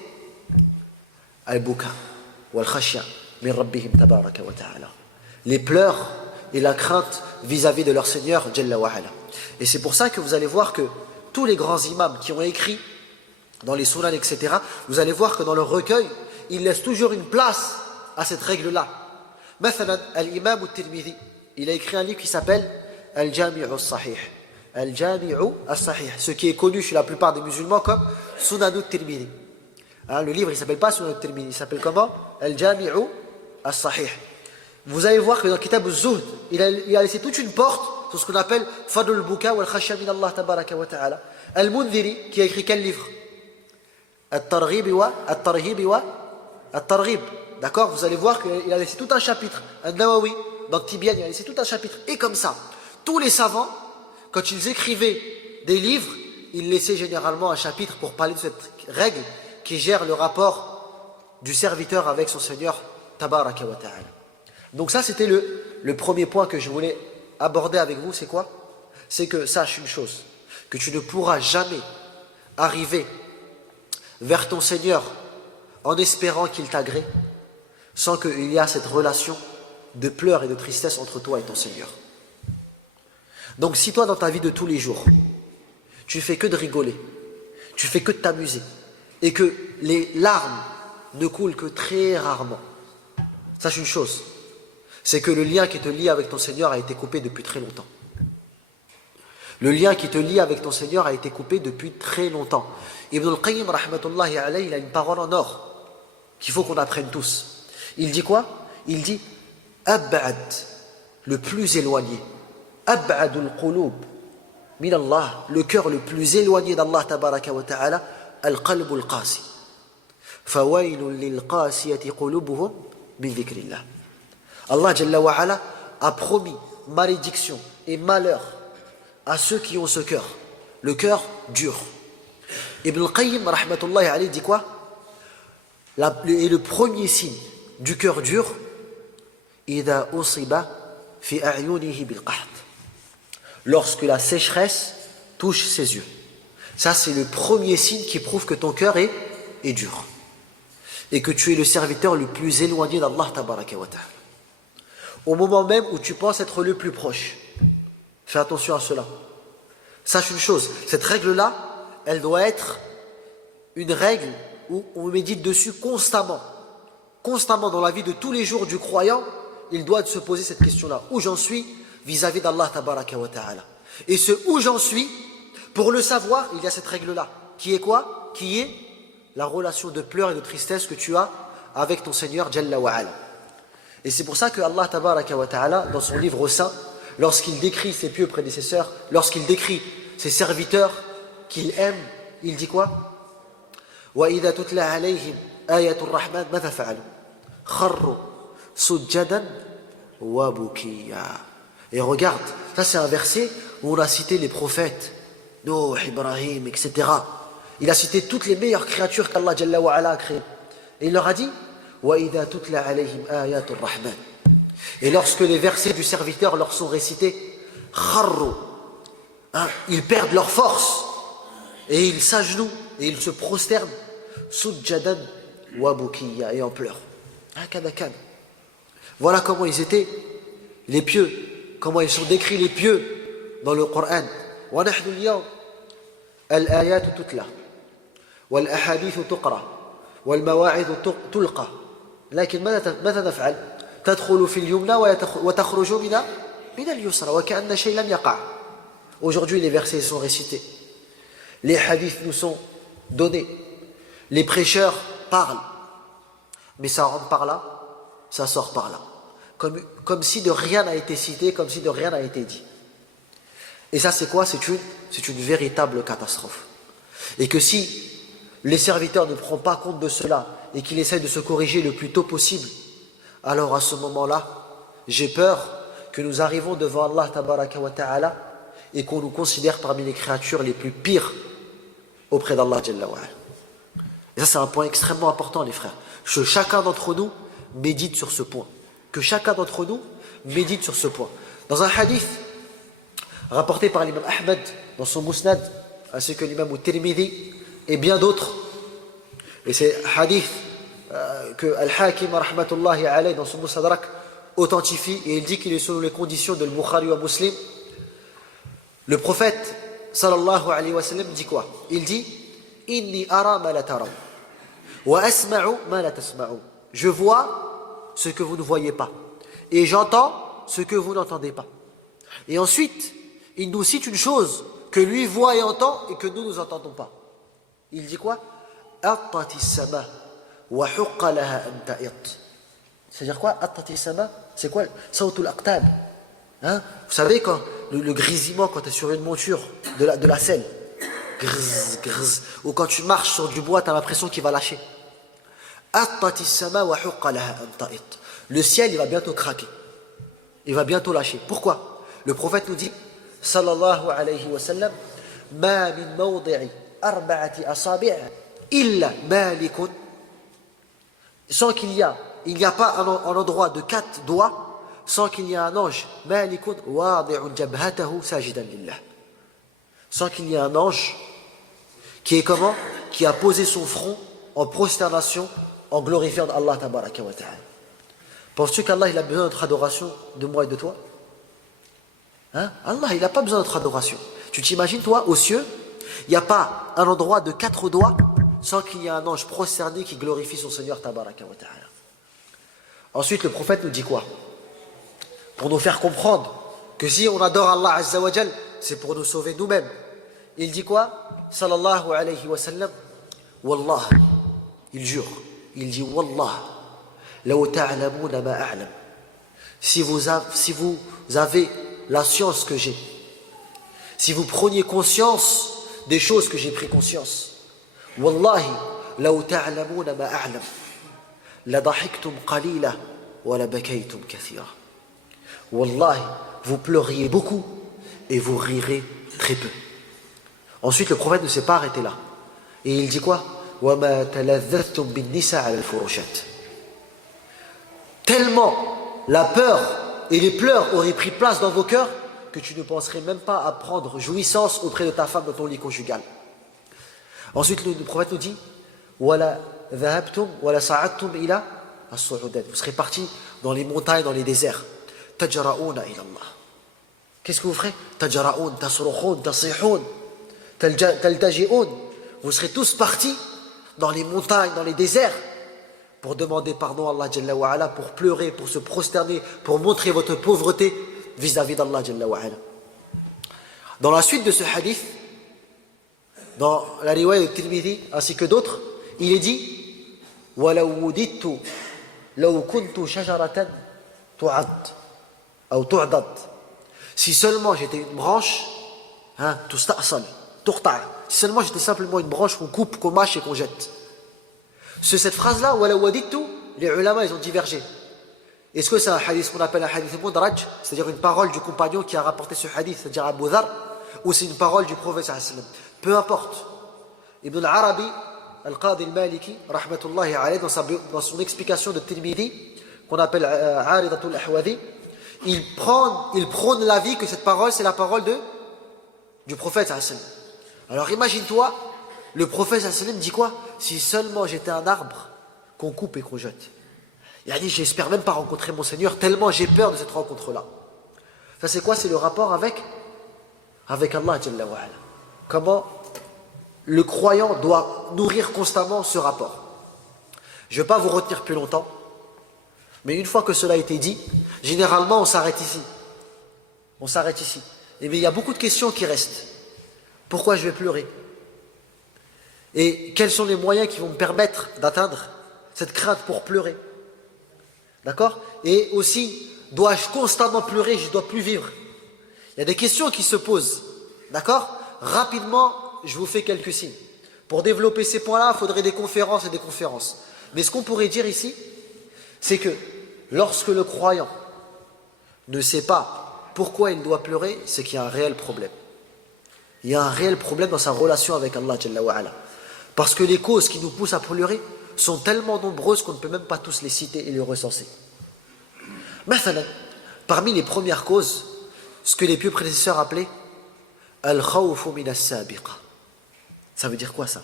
al-buka wal-khashya min rabbihim tabaraka wa ta'ala. Les pleurs et la crainte vis-à-vis de leur Seigneur Jalla wa ala. Et c'est pour ça que vous allez voir que tous les grands imams qui ont écrit dans les sunan, etc., vous allez voir que dans leur recueil, ils laissent toujours une place à cette règle-là. Mathalan, al-imam al-Tirmidhi, il a écrit un livre qui s'appelle Al-Jami'u al-Sahih. Al-Jami'u al-Sahih, ce qui est connu chez la plupart des musulmans comme Sunan al-Tirmidhi. Hein, le livre, il ne s'appelle pas Sunan al-Tirmidhi, il s'appelle comment? Al-Jami'u al-Sahih. Vous allez voir que dans Kitab al-Zuhd, il a laissé toute une porte sur ce qu'on appelle Fadl al-Buka wal-Khashya min Allah tabaraka wa ta'ala. Al-Mundhiri, qui a écrit quel livre? At-Targhib wa At-Targhib. D'accord? Vous allez voir qu'il a laissé tout un chapitre. Al-Nawawi, dans Tibyan, il a laissé tout un chapitre. Et comme ça, tous les savants, quand ils écrivaient des livres, ils laissaient généralement un chapitre pour parler de cette règle qui gère le rapport du serviteur avec son Seigneur tabaraka wa ta'ala. Donc ça, c'était le premier point que je voulais aborder avec vous. C'est quoi? C'est que sache une chose, que tu ne pourras jamais arriver vers ton Seigneur en espérant qu'il t'agrée sans qu'il y ait cette relation de pleurs et de tristesse entre toi et ton Seigneur. Donc si toi dans ta vie de tous les jours tu fais que de rigoler, tu fais que de t'amuser et que les larmes ne coulent que très rarement, sache une chose, c'est que le lien qui te lie avec ton Seigneur a été coupé depuis très longtemps. Le lien qui te lie avec ton Seigneur a été coupé depuis très longtemps. Ibn al-Qayyim, rahmatullahi alayhi, il a une parole en or qu'il faut qu'on apprenne tous. Il dit quoi? Il dit Ab'ad, le plus éloigné. Ab'adul qulub min Allah, le cœur le plus éloigné d'Allah tabaraka wa ta'ala, al-qalbul qasi. Fawailun lil qasiyati qulubuhum min dhikrillah. Allah Jalla wa ala a promis malédiction et malheur à ceux qui ont ce cœur, le cœur dur. Ibn al-Qayyim, rahmatullahi alayhi, dit quoi? Et le premier signe du cœur dur, إِذَا أُصِبَ فِي أَعْيُنِهِ بِالْقَحْطِ, lorsque la sécheresse touche ses yeux. Ça, c'est le premier signe qui prouve que ton cœur est dur. Et que tu es le serviteur le plus éloigné d'Allah tabaraka wa ta'ala. Au moment même où tu penses être le plus proche. Fais attention à cela. Sache une chose, cette règle-là, elle doit être une règle où on médite dessus constamment. Constamment dans la vie de tous les jours du croyant, il doit se poser cette question-là. Où j'en suis vis-à-vis d'Allah tabaraka wa ta'ala. Et ce où j'en suis, pour le savoir, il y a cette règle-là. Qui est quoi? Qui est la relation de pleurs et de tristesse que tu as avec ton Seigneur Jalla wa ala. Et c'est pour ça que Allah tabaraka wa ta'ala, dans son livre saint, lorsqu'il décrit ses pieux prédécesseurs, lorsqu'il décrit ses serviteurs qu'il aime, il dit quoi? وَإِذَا تُتْلَى عَلَيْهِمْ آيَةُ الرَّحْمَنِ مَاذَا فَعَلُوا خَرُّوا سُجَّدًا وَبُكِيًّا. Et regarde, ça c'est un verset où on a cité les prophètes, Nuh, Ibrahim, etc. Il a cité toutes les meilleures créatures qu'Allah Jalla wa ala a créées. Et il leur a dit وَإِذَا تُتْلَى عَلَيْهِمْ آيَةُ الرَّحْمَنِ. Et lorsque les versets du serviteur leur sont récités, kharru, ils perdent leur force et ils s'agenouillent et ils se prosternent, sujjadan wa bukiya, et en pleurs. Voilà comment ils étaient les pieux, comment ils sont décrits les pieux dans le Coran. Wa nahnu al-yawm al-ayat tutla wal ahadith tuqra wal mawa'id tulqa lakin ماذا نفعل تدخل في اليمنى وتخرج من اليسرى وكأن شيء لم يقع. Aujourd'hui les versets sont récités, les hadiths nous sont donnés, les prêcheurs parlent, mais ça rentre par là, ça sort par là, comme si de rien n'a été cité, comme si de rien n'a été dit. Et ça c'est quoi? C'est une véritable catastrophe. Et que si les serviteurs ne prennent pas compte de cela et qu'ils essayent de se corriger le plus tôt possible, alors à ce moment-là, j'ai peur que nous arrivons devant Allah tabaraka wa ta'ala et qu'on nous considère parmi les créatures les plus pires auprès d'Allah Jalla wa ala. Et ça, c'est un point extrêmement important, les frères. Que chacun d'entre nous médite sur ce point. Que chacun d'entre nous médite sur ce point. Dans un hadith rapporté par l'imam Ahmed dans son Musnad, ainsi que l'imam Tirmidhi et bien d'autres, et c'est hadith que Al-Hakim rahmatullahi alayhi dans son Musadrak authentifie, et il dit qu'il est selon les conditions de Bukhari ou Muslim. Le prophète sallallahu alayhi wa sallam dit quoi? Il dit: Inni ara ma la taraw wa asma'u ma la tasma'u. Je vois ce que vous ne voyez pas et j'entends ce que vous n'entendez pas. Et ensuite, il nous cite une chose que lui voit et entend et que nous n'entendons pas. Il dit quoi? Attati sama wa huqqa laha an ta'it. C'est-à-dire quoi? Attati sama, c'est quoi? Sawtul aqtab. Hein? Vous savez, quand le grésillement quand tu es sur une monture de la selle, grz, grz, ou quand tu marches sur du bois, tu as l'impression qu'il va lâcher. Le ciel, il va bientôt craquer. Il va bientôt lâcher. Pourquoi? Le prophète nous dit, sallallahu alayhi wa sallam, ma min mawdi'i arba'ati asabi' illa malikun, sans qu'il y a pas un endroit de 4 doigts sans qu'il y ait un ange, malikun wadi'un jabhatahu sajidan lillah, sans qu'il y ait un ange qui est comment? Qui a posé son front en prosternation, en glorifiant Allah tabaraka wa ta'ala. Penses-tu qu'Allah il a besoin de notre adoration de moi et de toi? Hein? Allah il n'a pas besoin de notre adoration. Tu t'imagines toi aux cieux, il n'y a pas un endroit de 4 doigts sans qu'il y ait un ange prosterné qui glorifie son Seigneur tabaraka wa ta'ala. Ensuite le prophète nous dit quoi? Pour nous faire comprendre que si on adore Allah azza wa jal, c'est pour nous sauver nous-mêmes. Il dit quoi? Sallallahu alayhi wa sallam, Wallah, il jure, il dit Wallah, law ta'lamuna ma a'lam. Si vous avez la science que j'ai, si vous preniez conscience des choses que j'ai pris conscience, Wallahi, law ta'lamuna ma a'lam, la dahiktum qalila wa la bakaytum kathira. Wallahi, vous pleuriez beaucoup et vous rirez très peu. Ensuite, le prophète ne s'est pas arrêté là. Et il dit quoi? Tellement la peur et les pleurs auraient pris place dans vos cœurs que tu ne penserais même pas à prendre jouissance auprès de ta femme dans ton lit conjugal. Ensuite, le prophète nous dit vous serez partis dans les montagnes, dans les déserts. Tajra'una ila Allah. Qu'est-ce que vous ferez? Tajra'un, tasrukhun, tasihun, taltaji'un. Vous serez tous partis dans les montagnes, dans les déserts pour demander pardon à Allah Jalla wa Ala, pour pleurer, pour se prosterner, pour montrer votre pauvreté vis-à-vis d'Allah Jalla wa Ala. Dans la suite de ce hadith, dans la riwaya de Tirmidhi ainsi que d'autres, il est dit walaw wudittu law kuntu shajaratan tu'ad. Si seulement j'étais une branche, si seulement j'étais simplement une branche qu'on coupe, qu'on mâche et qu'on jette. Cette phrase-là, les ulama ils ont divergé. Est-ce que c'est un hadith qu'on appelle un hadith mudraj, c'est-à-dire une parole du compagnon qui a rapporté ce hadith, c'est-à-dire Abu Dhar, ou c'est une parole du prophète sallallahu alayhi wa sallam? Peu importe. Ibn al-Arabi, al-Qadi al-Maliki, rahmatullahi alayhi, dans son explication de Tirmidhi, qu'on appelle Aridatul Ahwadi, il prône l'avis que cette parole c'est la parole du prophète sallallahu alayhi wa sallam. Alors imagine-toi, le prophète sallallahu alayhi wa sallam dit quoi? Si seulement j'étais un arbre qu'on coupe et qu'on jette. Il a dit j'espère même pas rencontrer mon Seigneur tellement j'ai peur de cette rencontre-là. Ça c'est quoi? C'est le rapport avec Allah Jalla wa Ala. Comment le croyant doit nourrir constamment ce rapport. Je ne vais pas vous retenir plus longtemps, mais une fois que cela a été dit, généralement on s'arrête ici. On s'arrête ici. Et bien il y a beaucoup de questions qui restent. Pourquoi je vais pleurer? Et quels sont les moyens qui vont me permettre d'atteindre cette crainte pour pleurer? D'accord? Et aussi, dois-je constamment pleurer? Je ne dois plus vivre. Il y a des questions qui se posent. D'accord? Rapidement, je vous fais quelques signes. Pour développer ces points-là, il faudrait des conférences et des conférences. Mais ce qu'on pourrait dire ici, c'est que lorsque le croyant ne sait pas pourquoi il doit pleurer, c'est qu'il y a un réel problème. Il y a un réel problème dans sa relation avec Allah Jalla wa Ala. Parce que les causes qui nous poussent à pleurer sont tellement nombreuses qu'on ne peut même pas tous les citer et les recenser. مثلا, parmi les premières causes, ce que les pieux prédécesseurs appelaient al-khawfu min as-sabiqa. Ça veut dire quoi ça?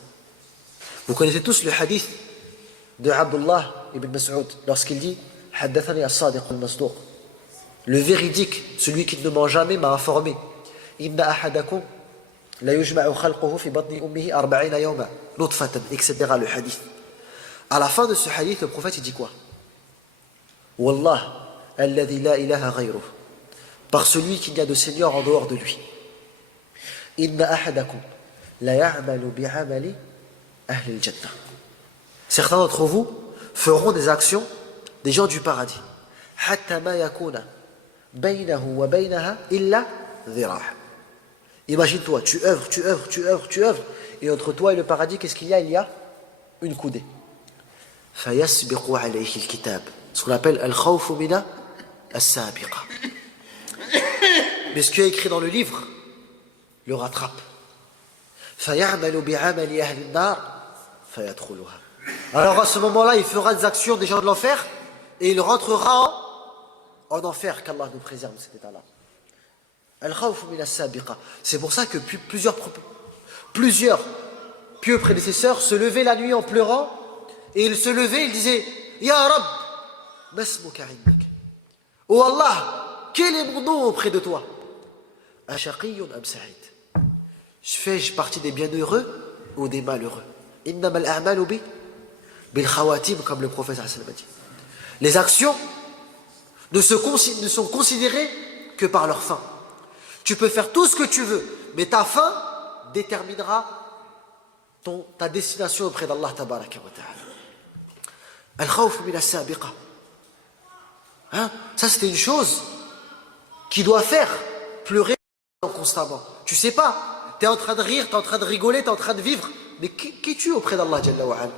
Vous connaissez tous le hadith de Abdullah ibn Mas'ud lorsqu'il dit Haddathani as-sadiq al-masduq. Le véridique, celui qui ne ment jamais, m'a informé. Inna ahadakum la yujma'u khalquhu fi batni ummihi 40 yawma nutfatan, etc. Le hadith. À la fin de ce hadith, le prophète il dit quoi? Wallah alladhi la ilaha ghayruh, par celui qu'il n'y a de Seigneur en dehors de lui. Inna ahadakum la ya'malu bi'amali ahli al-jannah. Certains d'entre vous feront des actions des gens du paradis. Hatta ma yakuna baynahu wa baynaha illa dhira'. Imagine-toi, tu œuvres, et entre toi et le paradis, qu'est-ce qu'il y a? Il y a une coudée. Fayasbiqu alayhi al-kitab. Ce qu'on appelle al-khawfu mina as-sabiqa. Mais ce qui est écrit dans le livre le rattrape. Fayamalu bi'amali ahli an-nar fayadkhuluha. Alors à ce moment-là, il fera des actions des gens de l'enfer et il rentrera en enfer. Qu'Allah nous préserve de cet état-là. Al-khawfu min as-sabiqa. C'est pour ça que plusieurs pieux prédécesseurs se levaient la nuit en pleurant et ils se levaient, ils disaient Ya Rabb, masmuka indak. Oh Allah, quel est mon nom auprès de toi? Ashaqiyun am sa'id. Fais-je partie des bienheureux ou des malheureux? Innamal a'malu bil khawatim, comme le prophète a dit. Les actions ne sont considérées que par leur fin. Tu peux faire tout ce que tu veux, mais ta fin déterminera ta destination auprès d'Allah tabaraka wa ta'ala. Al-khawf min as-sabiqa. Ça c'était une chose qui doit faire pleurer constamment. Tu sais pas, tu es en train de rire, tu es en train de rigoler, tu es en train de vivre, mais qui es-tu auprès d'Allah Jalla wa Ala?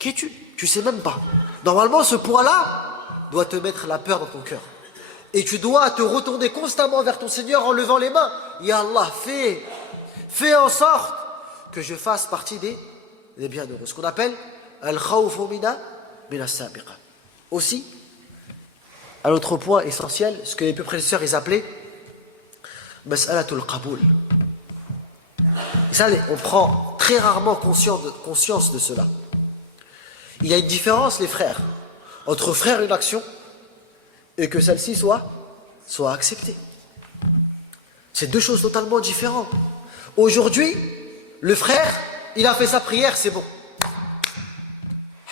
Qui es-tu? Tu sais même pas. Normalement ce point-là doit te mettre la peur dans ton cœur. Et tu dois te retourner constamment vers ton Seigneur en levant les mains. Ya Allah, fais en sorte que je fasse partie des bienheureux. Ce qu'on appelle al-khawfu mina as-sabiqa. Aussi, un autre point essentiel, ce que les prédécesseurs ils appelaient mas'alatul qaboul. Et ça, on prend très rarement conscience de cela. Il y a une différence, les frères, entre faire une action et que celle-ci soit acceptée. C'est deux choses totalement différentes. Aujourd'hui, le frère, il a fait sa prière, c'est bon.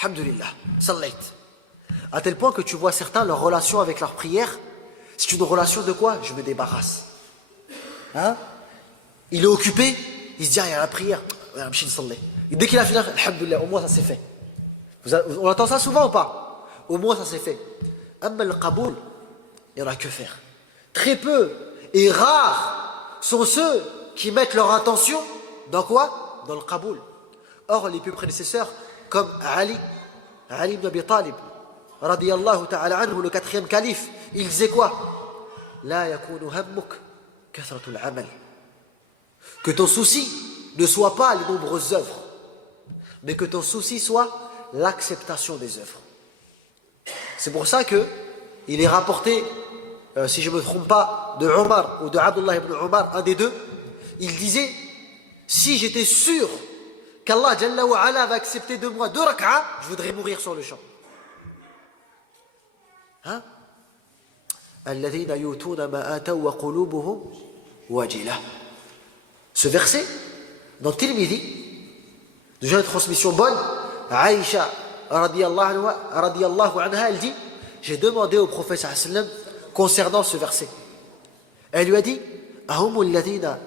Alhamdulillah, sallayt. À tel point que tu vois certains, leur relation avec leur prière, c'est une relation de quoi? Je me débarrasse. Il est occupé, il se dit, il y a la prière. Et dès qu'il a fini, alhamdulillah, au moins ça s'est fait. On entend ça souvent ou pas? Au moins ça s'est fait. Amma al-qaboul, il n'y en a que faire. Très peu et rares sont ceux qui mettent leur intention dans quoi? Dans le qaboul. Or, les plus prédécesseurs, comme Ali ibn Abi Talib, radiyallahu ta'ala anhu, le 4e calife, il disait quoi? La yakunu hammuk kathratul amal. Que ton souci ne soit pas les nombreuses œuvres, mais que ton souci soit l'acceptation des œuvres. C'est pour ça que il est rapporté, si je ne me trompe pas, de Omar ou de Abdullah ibn Omar, un des deux, il disait, si j'étais sûr qu'Allah Jalla wa Ala va accepter de moi 2 rak'a, je voudrais mourir sur le champ. Alladhina yutuna ma ataw wa qulubuhum wajila. Ce verset, dans Tirmidhi, déjà une transmission bonne, Aïcha radiyallahu anha, elle dit, j'ai demandé au prophète sallallahu alayhi wa sallam concernant ce verset. Elle lui a dit, ahumul ladhina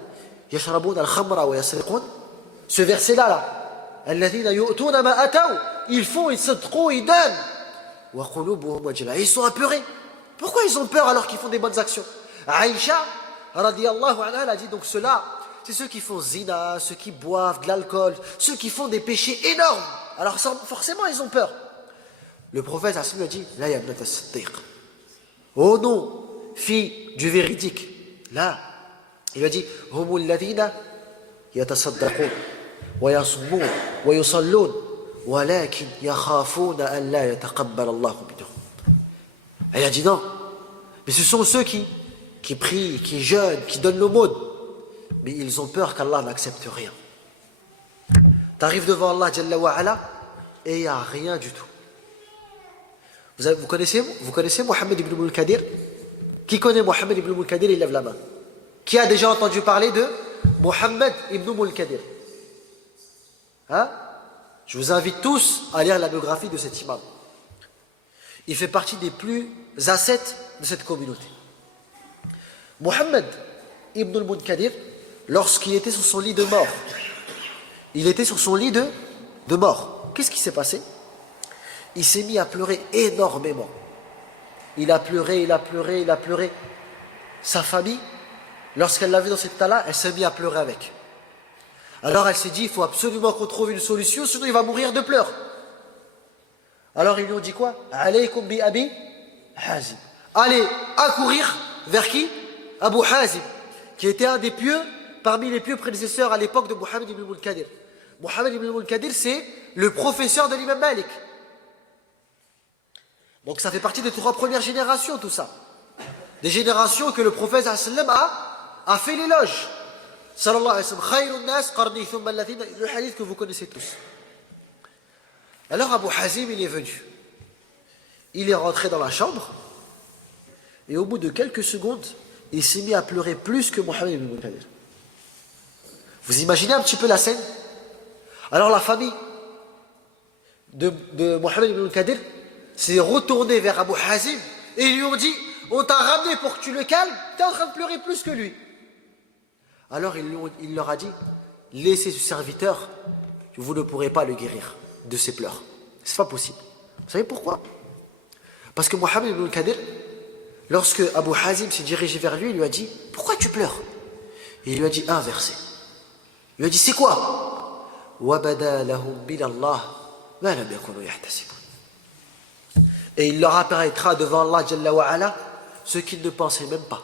yashrabuna al-khamra wa yasriqun. Ce verset-là, alladhina yu'tuna ma ataw, ils font, ils se trouvent, ils donnent. Wa qulubuhum wajila. Et ils sont apeurés. Pourquoi ils ont peur alors qu'ils font des bonnes actions? Aïcha radiyallahu anha, elle a dit, donc ceux-là, c'est ceux qui font zina, ceux qui boivent de l'alcool, ceux qui font des péchés énormes. Alors forcément, ils ont peur. Le prophète lui a dit, la yabnat as-siddiq. Oh non, fille du véridique. Là, il lui a dit, humul ladhina yatasaddaqun ويصومون ويصلون ولكن يخافون أن لا يتقبل الله منهم. Elle a dit non, mais ce sont ceux qui prient, qui jeûnent, qui donnent l'aumône, mais ils ont peur qu'Allah n'accepte rien. Tu arrives devant Allah Jalla wa Ala et il n'y a rien du tout. Vous connaissez Mohammed ibn Mulkadir? Qui connaît Mohammed ibn Mulkadir? Il lève la main. Qui a déjà entendu parler de Mohammed ibn Mulkadir? Hein? Je vous invite tous à lire la biographie de cet imam. Il fait partie des plus ascètes de cette communauté. Mohammed ibn al-Munkadir, lorsqu'il était sur son lit de mort, il était sur son lit de mort. Qu'est-ce qui s'est passé? Il s'est mis à pleurer énormément. Il a pleuré, il a pleuré, il a pleuré. Sa famille, lorsqu'elle l'a vu dans cet état-là, elle s'est mise à pleurer avec. Alors elle s'est dit, il faut absolument qu'on trouve une solution, sinon il va mourir de pleurs. Alors ils lui ont dit quoi? Alaykum bi Abi Hazim. Allez, accourir vers qui? Abu Hazim, qui était un des pieux, parmi les pieux prédécesseurs à l'époque de Mohammed ibn Mulkadir. Mohammed ibn Mulkadir, c'est le professeur de l'imam Malik. Donc ça fait partie des 3 premières générations, tout ça. Des générations que le prophète a fait l'éloge. Sallallahu alayhi wa sallam, khayrun nas qarni thumma alladhina, le hadith que vous connaissez tous. Alors Abu Hazim, il est venu. Il est rentré dans la chambre. Et au bout de quelques secondes, il s'est mis à pleurer plus que Mohammed ibn Mulkadir. Vous imaginez un petit peu la scène? Alors la famille de Mohammed ibn Mulkadir s'est retournée vers Abu Hazim et ils lui ont dit, on t'a ramené pour que tu le calmes, tu es en train de pleurer plus que lui. Alors il leur a dit, laissez ce serviteur, vous ne pourrez pas le guérir de ses pleurs. C'est pas possible. Vous savez pourquoi? Parce que Mohammed ibn Qadir, lorsque Abu Hazim s'est dirigé vers lui, il lui a dit, pourquoi tu pleures? Et il lui a dit un verset. Il lui a dit, c'est quoi? وَبَدَا لَهُمْ بِلَاللَّهِ مَا لَمْ يَكُونُوا يَحْتَسِبُونَ. Et il leur apparaîtra devant Allah Jalla wa Ala ce qu'ils ne pensaient même pas.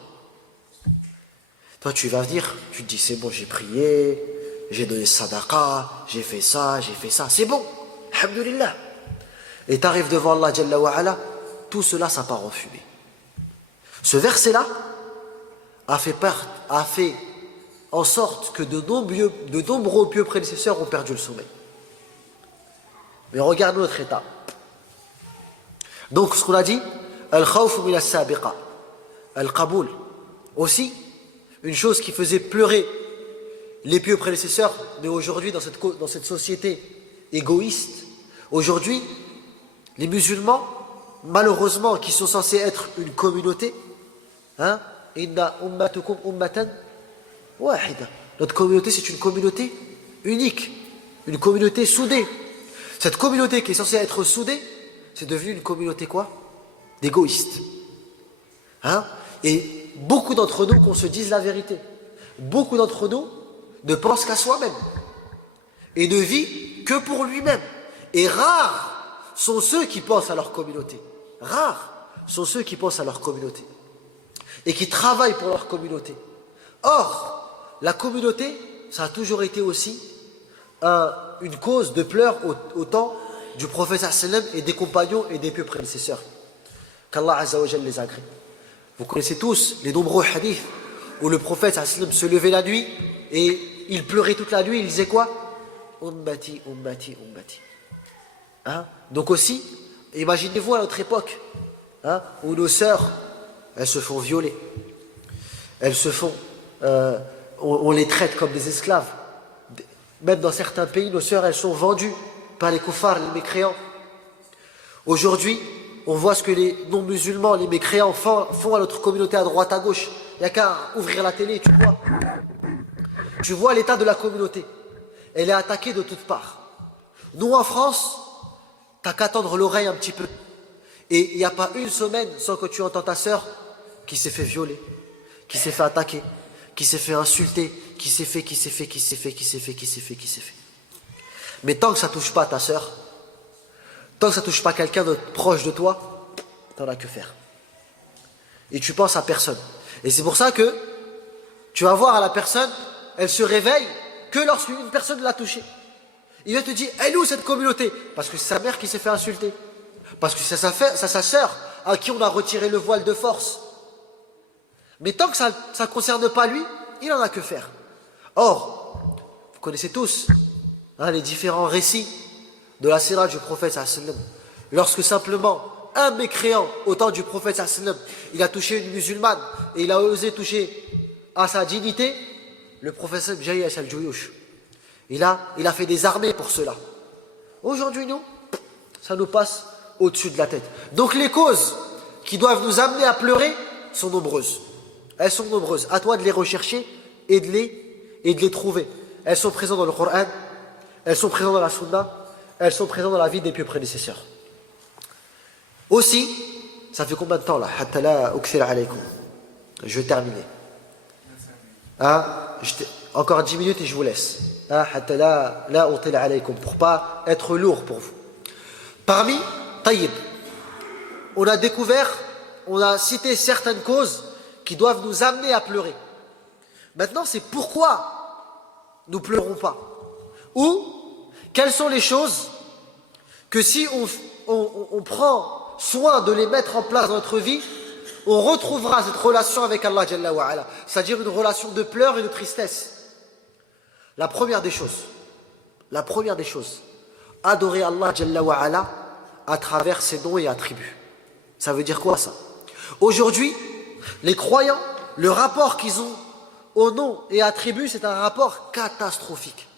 Toi tu vas venir, tu te dis c'est bon, j'ai prié, j'ai donné sadaqa, j'ai fait ça, c'est bon, alhamdulillah. Et tu arrives devant Allah Jalla wa Ala, tout cela ça part en fumée. Ce verset-là a fait en sorte que de nombreux pieux prédécesseurs ont perdu le sommeil. Mais regarde notre état. Donc ce qu'on a dit, al-khawf min as-sabiqa, al-qaboul. Aussi, une chose qui faisait pleurer les pieux prédécesseurs, mais aujourd'hui dans cette société égoïste, aujourd'hui, les musulmans, malheureusement, qui sont censés être une communauté, inna ummatukum ummatan wahida. Notre communauté, c'est une communauté unique, une communauté soudée. Cette communauté qui est censée être soudée, c'est devenu une communauté quoi? D'égoïstes. Et beaucoup d'entre nous, qu'on se dise la vérité, beaucoup d'entre nous ne pensent qu'à soi-même et ne vit que pour lui-même. Et rares sont ceux qui pensent à leur communauté. Rares sont ceux qui pensent à leur communauté et qui travaillent pour leur communauté. Or, la communauté, ça a toujours été aussi une cause de pleurs au temps du prophète sallam et des compagnons et des pieux prédécesseurs. Qu'Allah Azza wa Jalla les agrée. Vous connaissez tous les nombreux hadiths où le prophète sallam se levait la nuit et il pleurait toute la nuit, il disait quoi? Ummati, ummati, ummati. Donc aussi, imaginez-vous à notre époque, où nos sœurs, elles se font violer. Elles se font... on les traite comme des esclaves. Même dans certains pays, nos sœurs, elles sont vendues par les kuffars, les mécréants. Aujourd'hui, on voit ce que les non-musulmans, les mécréants font à notre communauté à droite, à gauche. Il n'y a qu'à ouvrir la télé, tu vois. Tu vois l'état de la communauté. Elle est attaquée de toutes parts. Nous, en France, tu n'as qu'à tendre l'oreille un petit peu. Et il n'y a pas une semaine sans que tu entends ta sœur qui s'est fait violer, qui s'est fait attaquer, qui s'est fait insulter, qui s'est fait. Mais tant que ça ne touche pas ta sœur, tant que ça ne touche pas quelqu'un de proche de toi, t'en as que faire. Et tu penses à personne. Et c'est pour ça que tu vas voir à la personne, elle se réveille que lorsqu'une personne l'a touchée. Il vient te dire, elle est où cette communauté? Parce que c'est sa mère qui s'est fait insulter. Parce que c'est sa sœur à qui on a retiré le voile de force. Mais tant que ça ne concerne pas lui, il n'en a que faire. Or, vous connaissez tous les différents récits de la sira du prophète sallam. Lorsque simplement un mécréant au temps du prophète sallam, il a touché une musulmane et il a osé toucher à sa dignité, le prophète sallam, Jayash al-Juyush, il a fait des armées pour cela. Aujourd'hui, nous, ça nous passe au-dessus de la tête. Donc les causes qui doivent nous amener à pleurer sont nombreuses. Elles sont nombreuses. À toi de les rechercher et de les trouver. Elles sont présentes dans le Coran, elles sont présentes dans la Sunna, elles sont présentes dans la vie des pieux prédécesseurs. Aussi, ça fait combien de temps là? Hatta la ukthir alaykum. Je vais terminer. Encore 10 minutes et je vous laisse. Hatta la util alaykum, pour pas être lourd pour vous. Parmi Taïb, on a cité certaines causes qui doivent nous amener à pleurer. Maintenant, c'est pourquoi nous pleurons pas. Ou, quelles sont les choses que si on prend soin de les mettre en place dans notre vie, on retrouvera cette relation avec Allah Jalla wa Ala, c'est-à-dire une relation de pleurs et de tristesse. La première des choses, adorer Allah Jalla wa Ala à travers ses noms et attributs. Ça veut dire quoi ça? Aujourd'hui, les croyants, le rapport qu'ils ont aux noms et attributs, c'est un rapport catastrophique.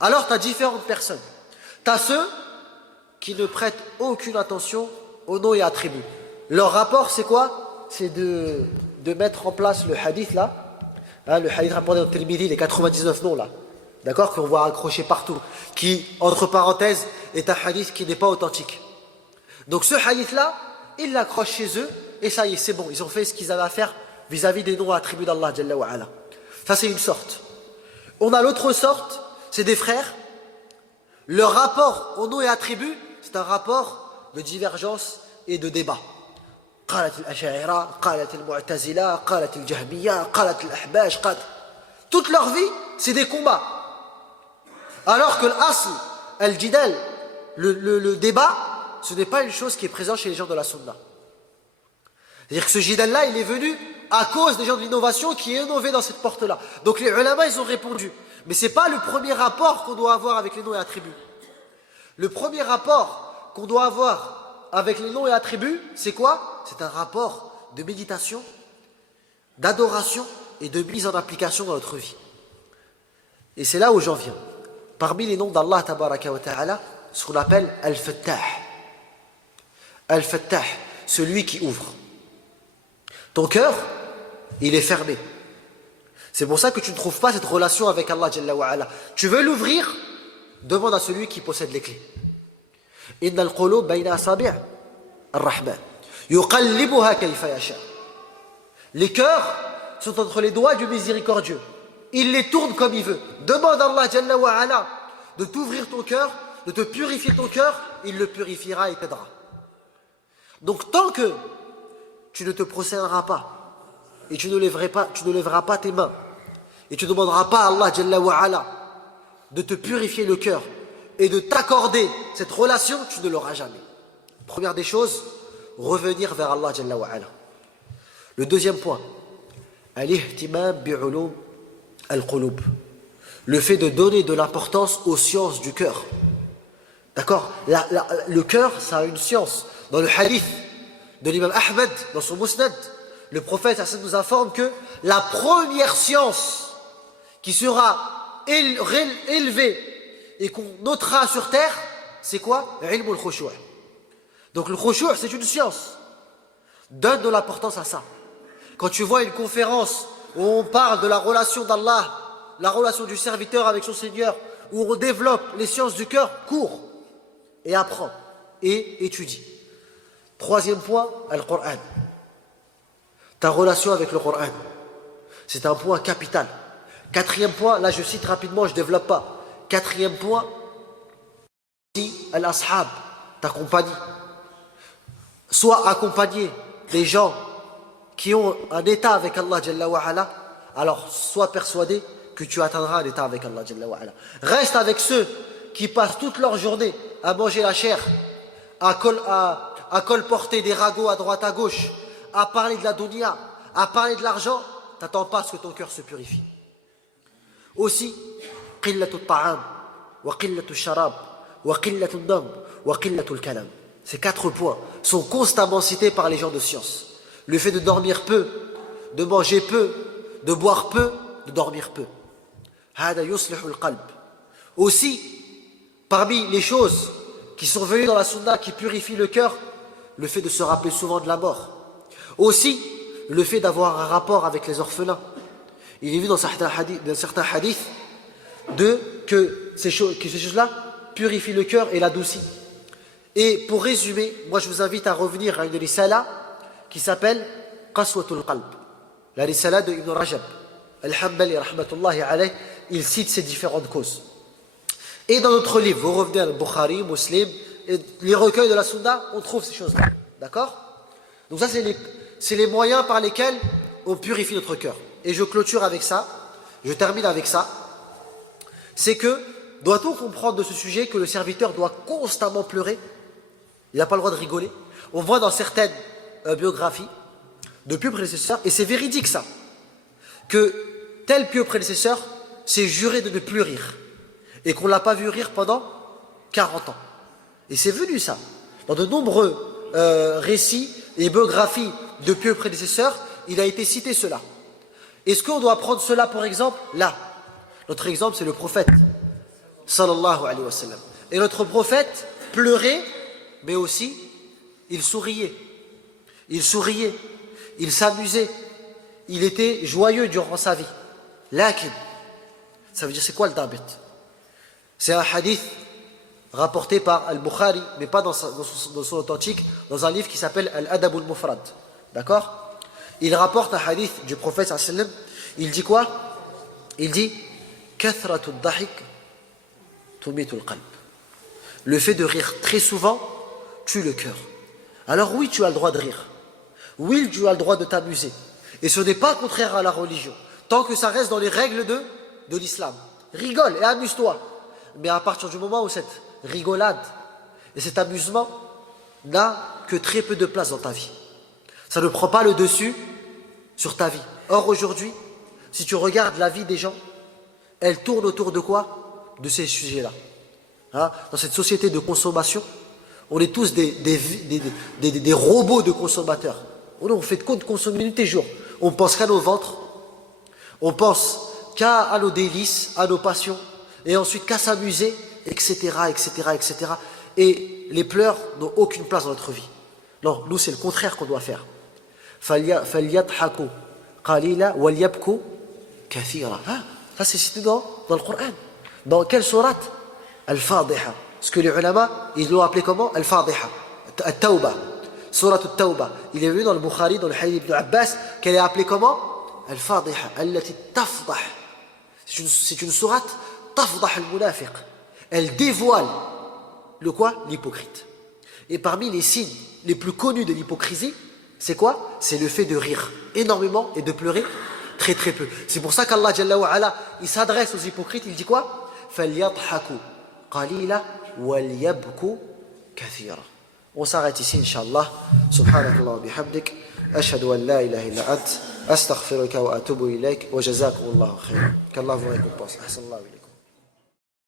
Alors tu as différentes personnes. Tu as ceux qui ne prêtent aucune attention aux noms et attributs. Leur rapport c'est quoi? C'est de mettre en place le hadith là, le hadith rapporté dans le Tirmidhi, les 99 noms là, d'accord, qu'on voit accrochés partout, qui, entre parenthèses, est un hadith qui n'est pas authentique. Donc ce hadith là, ils l'accrochent chez eux, et ça y est, c'est bon, ils ont fait ce qu'ils avaient à faire vis-à-vis des noms et attributs d'Allah Jalla wa Ala. Ça c'est une sorte. On a l'autre sorte, c'est des frères. Leur rapport aux noms et attributs, c'est un rapport de divergence et de débat. قالت الأشاعرة, قالت المعتزلة, قالت الجهمية, قالت الأحباش, toute leur vie, c'est des combats. Alors que l'asl, al-jidal, le débat, ce n'est pas une chose qui est présente chez les gens de la sunna. C'est-à-dire que ce jidal-là, il est venu à cause des gens de l'innovation qui est innové dans cette porte-là. Donc les ulama, ils ont répondu. Mais ce n'est pas le premier rapport qu'on doit avoir avec les noms et attributs. Le premier rapport qu'on doit avoir avec les noms et attributs, c'est quoi? C'est un rapport de méditation, d'adoration et de mise en application dans notre vie. Et c'est là où j'en viens. Parmi les noms d'Allah tabaraka wa ta'ala, ce qu'on appelle Al-Fattah. Al-Fattah, celui qui ouvre. Ton cœur, il est fermé. C'est pour ça que tu ne trouves pas cette relation avec Allah Jalla wa Ala. Tu veux l'ouvrir, demande à celui qui possède les clés. Inna al-qulub bayna asabi' ar-Rahman. Yuqallibuha kayfa yasha. Les cœurs sont entre les doigts du miséricordieux. Il les tourne comme il veut. Demande à Allah Jalla wa Ala de t'ouvrir ton cœur, de te purifier ton cœur, il le purifiera et t'aidera. Donc tant que tu ne te procéderas pas et tu ne lèveras pas tes mains et tu ne demanderas pas à Allah Jalla wa Ala de te purifier le cœur et de t'accorder cette relation, tu ne l'auras jamais. Première des choses, revenir vers Allah Jalla wa Ala. Le deuxième point, al-ihtimam bi'ulum al-qulub. Le fait de donner de l'importance aux sciences du cœur. D'accord? Le cœur, ça a une science. Dans le hadith de l'imam Ahmed, dans son Musnad, le prophète nous informe que la première science qui sera élevée et qu'on notera sur terre, c'est quoi? Ilm al-khushu'. Donc le khushu' c'est une science. Donne de l'importance à ça. Quand tu vois une conférence où on parle de la relation d'Allah, la relation du serviteur avec son Seigneur, où on développe les sciences du cœur, cours et apprends et étudie. Troisième point, Al-Qur'an. Ta relation avec le Qur'an. C'est un point capital. Quatrième point, là je cite rapidement, je ne développe pas. Quatrième point, Al-Ashab, ta compagnie. Sois accompagné des gens qui ont un état avec Allah Jalla wa Ala, alors sois persuadé que tu atteindras un état avec Allah Jalla wa Ala. Reste avec ceux qui passent toute leur journée à manger la chair, à colporter des ragots à droite à gauche, à parler de la dunya, à parler de l'argent, t'attends pas à ce que ton cœur se purifie. Aussi, qillatu ta'am, wa qillatu sharab, wa qillatu nam, wa qillatu al-kalam. Ces 4 points sont constamment cités par les gens de science. Le fait de dormir peu, de manger peu, de boire peu, de dormir peu. Hada yuslihu al-qalb. Aussi, parmi les choses qui sont venues dans la sunna qui purifient le cœur, le fait de se rappeler souvent de la mort. Aussi, le fait d'avoir un rapport avec les orphelins. Il est vu dans certains hadiths que ces choses-là purifient le cœur et l'adoucissent. Et pour résumer, moi je vous invite à revenir à une risala qui s'appelle Qaswatul Qalb. La risala de Ibn Rajab. Al-Hanbali rahmatullahi alayh, il cite ces différentes causes. Et dans notre livre, vous revenez à Bukhari, Muslim, et les recueils de la Sunna, on trouve ces choses-là. D'accord? Donc ça, c'est les moyens par lesquels on purifie notre cœur. Et je clôture avec ça, je termine avec ça. C'est que, doit-on comprendre de ce sujet que le serviteur doit constamment pleurer? Il n'a pas le droit de rigoler. On voit dans certaines biographies de pieux prédécesseurs, et c'est véridique ça, que tel pieux prédécesseur s'est juré de ne plus rire. Et qu'on ne l'a pas vu rire pendant 40 ans. Et c'est venu ça. Dans de nombreux récits et biographies de pieux prédécesseurs, il a été cité cela. Est-ce qu'on doit prendre cela pour exemple? Là. Notre exemple, c'est le prophète. Sallallahu alayhi wa sallam. Et notre prophète pleurait, mais aussi, il souriait. Il souriait. Il s'amusait. Il était joyeux durant sa vie. Lakin. Ça veut dire, c'est quoi le dabit? C'est un hadith rapporté par Al-Bukhari, mais pas dans son authentique, dans un livre qui s'appelle Al-Adab al-Mufrad. D'accord? Il rapporte un hadith du prophète sallallahu alayhi wa sallam. Il dit quoi? Il dit Kathratu ad-dahik tumitu al-qalb. Le fait de rire très souvent tue le cœur. Alors oui, tu as le droit de rire. Oui, tu as le droit de t'amuser. Et ce n'est pas contraire à la religion, tant que ça reste dans les règles de l'islam. Rigole et amuse-toi. Mais à partir du moment où cette rigolade et cet amusement n'a que très peu de place dans ta vie, ça ne prend pas le dessus sur ta vie. Or aujourd'hui, si tu regardes la vie des gens, elle tourne autour de quoi? De ces sujets-là. Hein? Dans cette société de consommation, on est tous des robots de consommateurs. On fait de compte consommer nuit et jour. On pense qu'à nos ventres, on pense qu'à nos délices, à nos passions, et ensuite qu'à s'amuser, etc., etc., etc. Et les pleurs n'ont aucune place dans notre vie. Non, nous c'est le contraire qu'on doit faire. فَلْيَضْحَكُوا قَلِيلًا وَلْيَبْكُوا كَثِيرًا. Ça c'est cité dans le Coran. Dans quelle sourate? Al-Fadiha. Ce que les ulama, ils l'ont appelé comment? Al-Fadiha. Al-Tawbah. Sourate Al-Tawbah. Il est venu dans le Bukhari, dans le hadith d'Ibn Abbas, qu'elle est appelée comment? Al-Fadiha. Allati tafdah. C'est une sourate tafdah al-munafiq. Elle dévoile le quoi? L'hypocrite. Et parmi les signes les plus connus de l'hypocrisie, c'est quoi? C'est le fait de rire énormément et de pleurer très très peu. C'est pour ça qu'Allah Jalla wa Ala, il s'adresse aux hypocrites, il dit quoi? فَلْيَضْحَكُوا قَلِيلًا وَلْيَبْكُوا كَثِيرًا. On s'arrête ici, Inch'Allah. Subhanakallah wa bihamdik. Ashhadu an la ilaha illa ant. Astaghfiruka wa atubu ilayk. Wa jazakumullahu khayran. Qu'Allah vous récompense. Ahsanallahu ilaykum.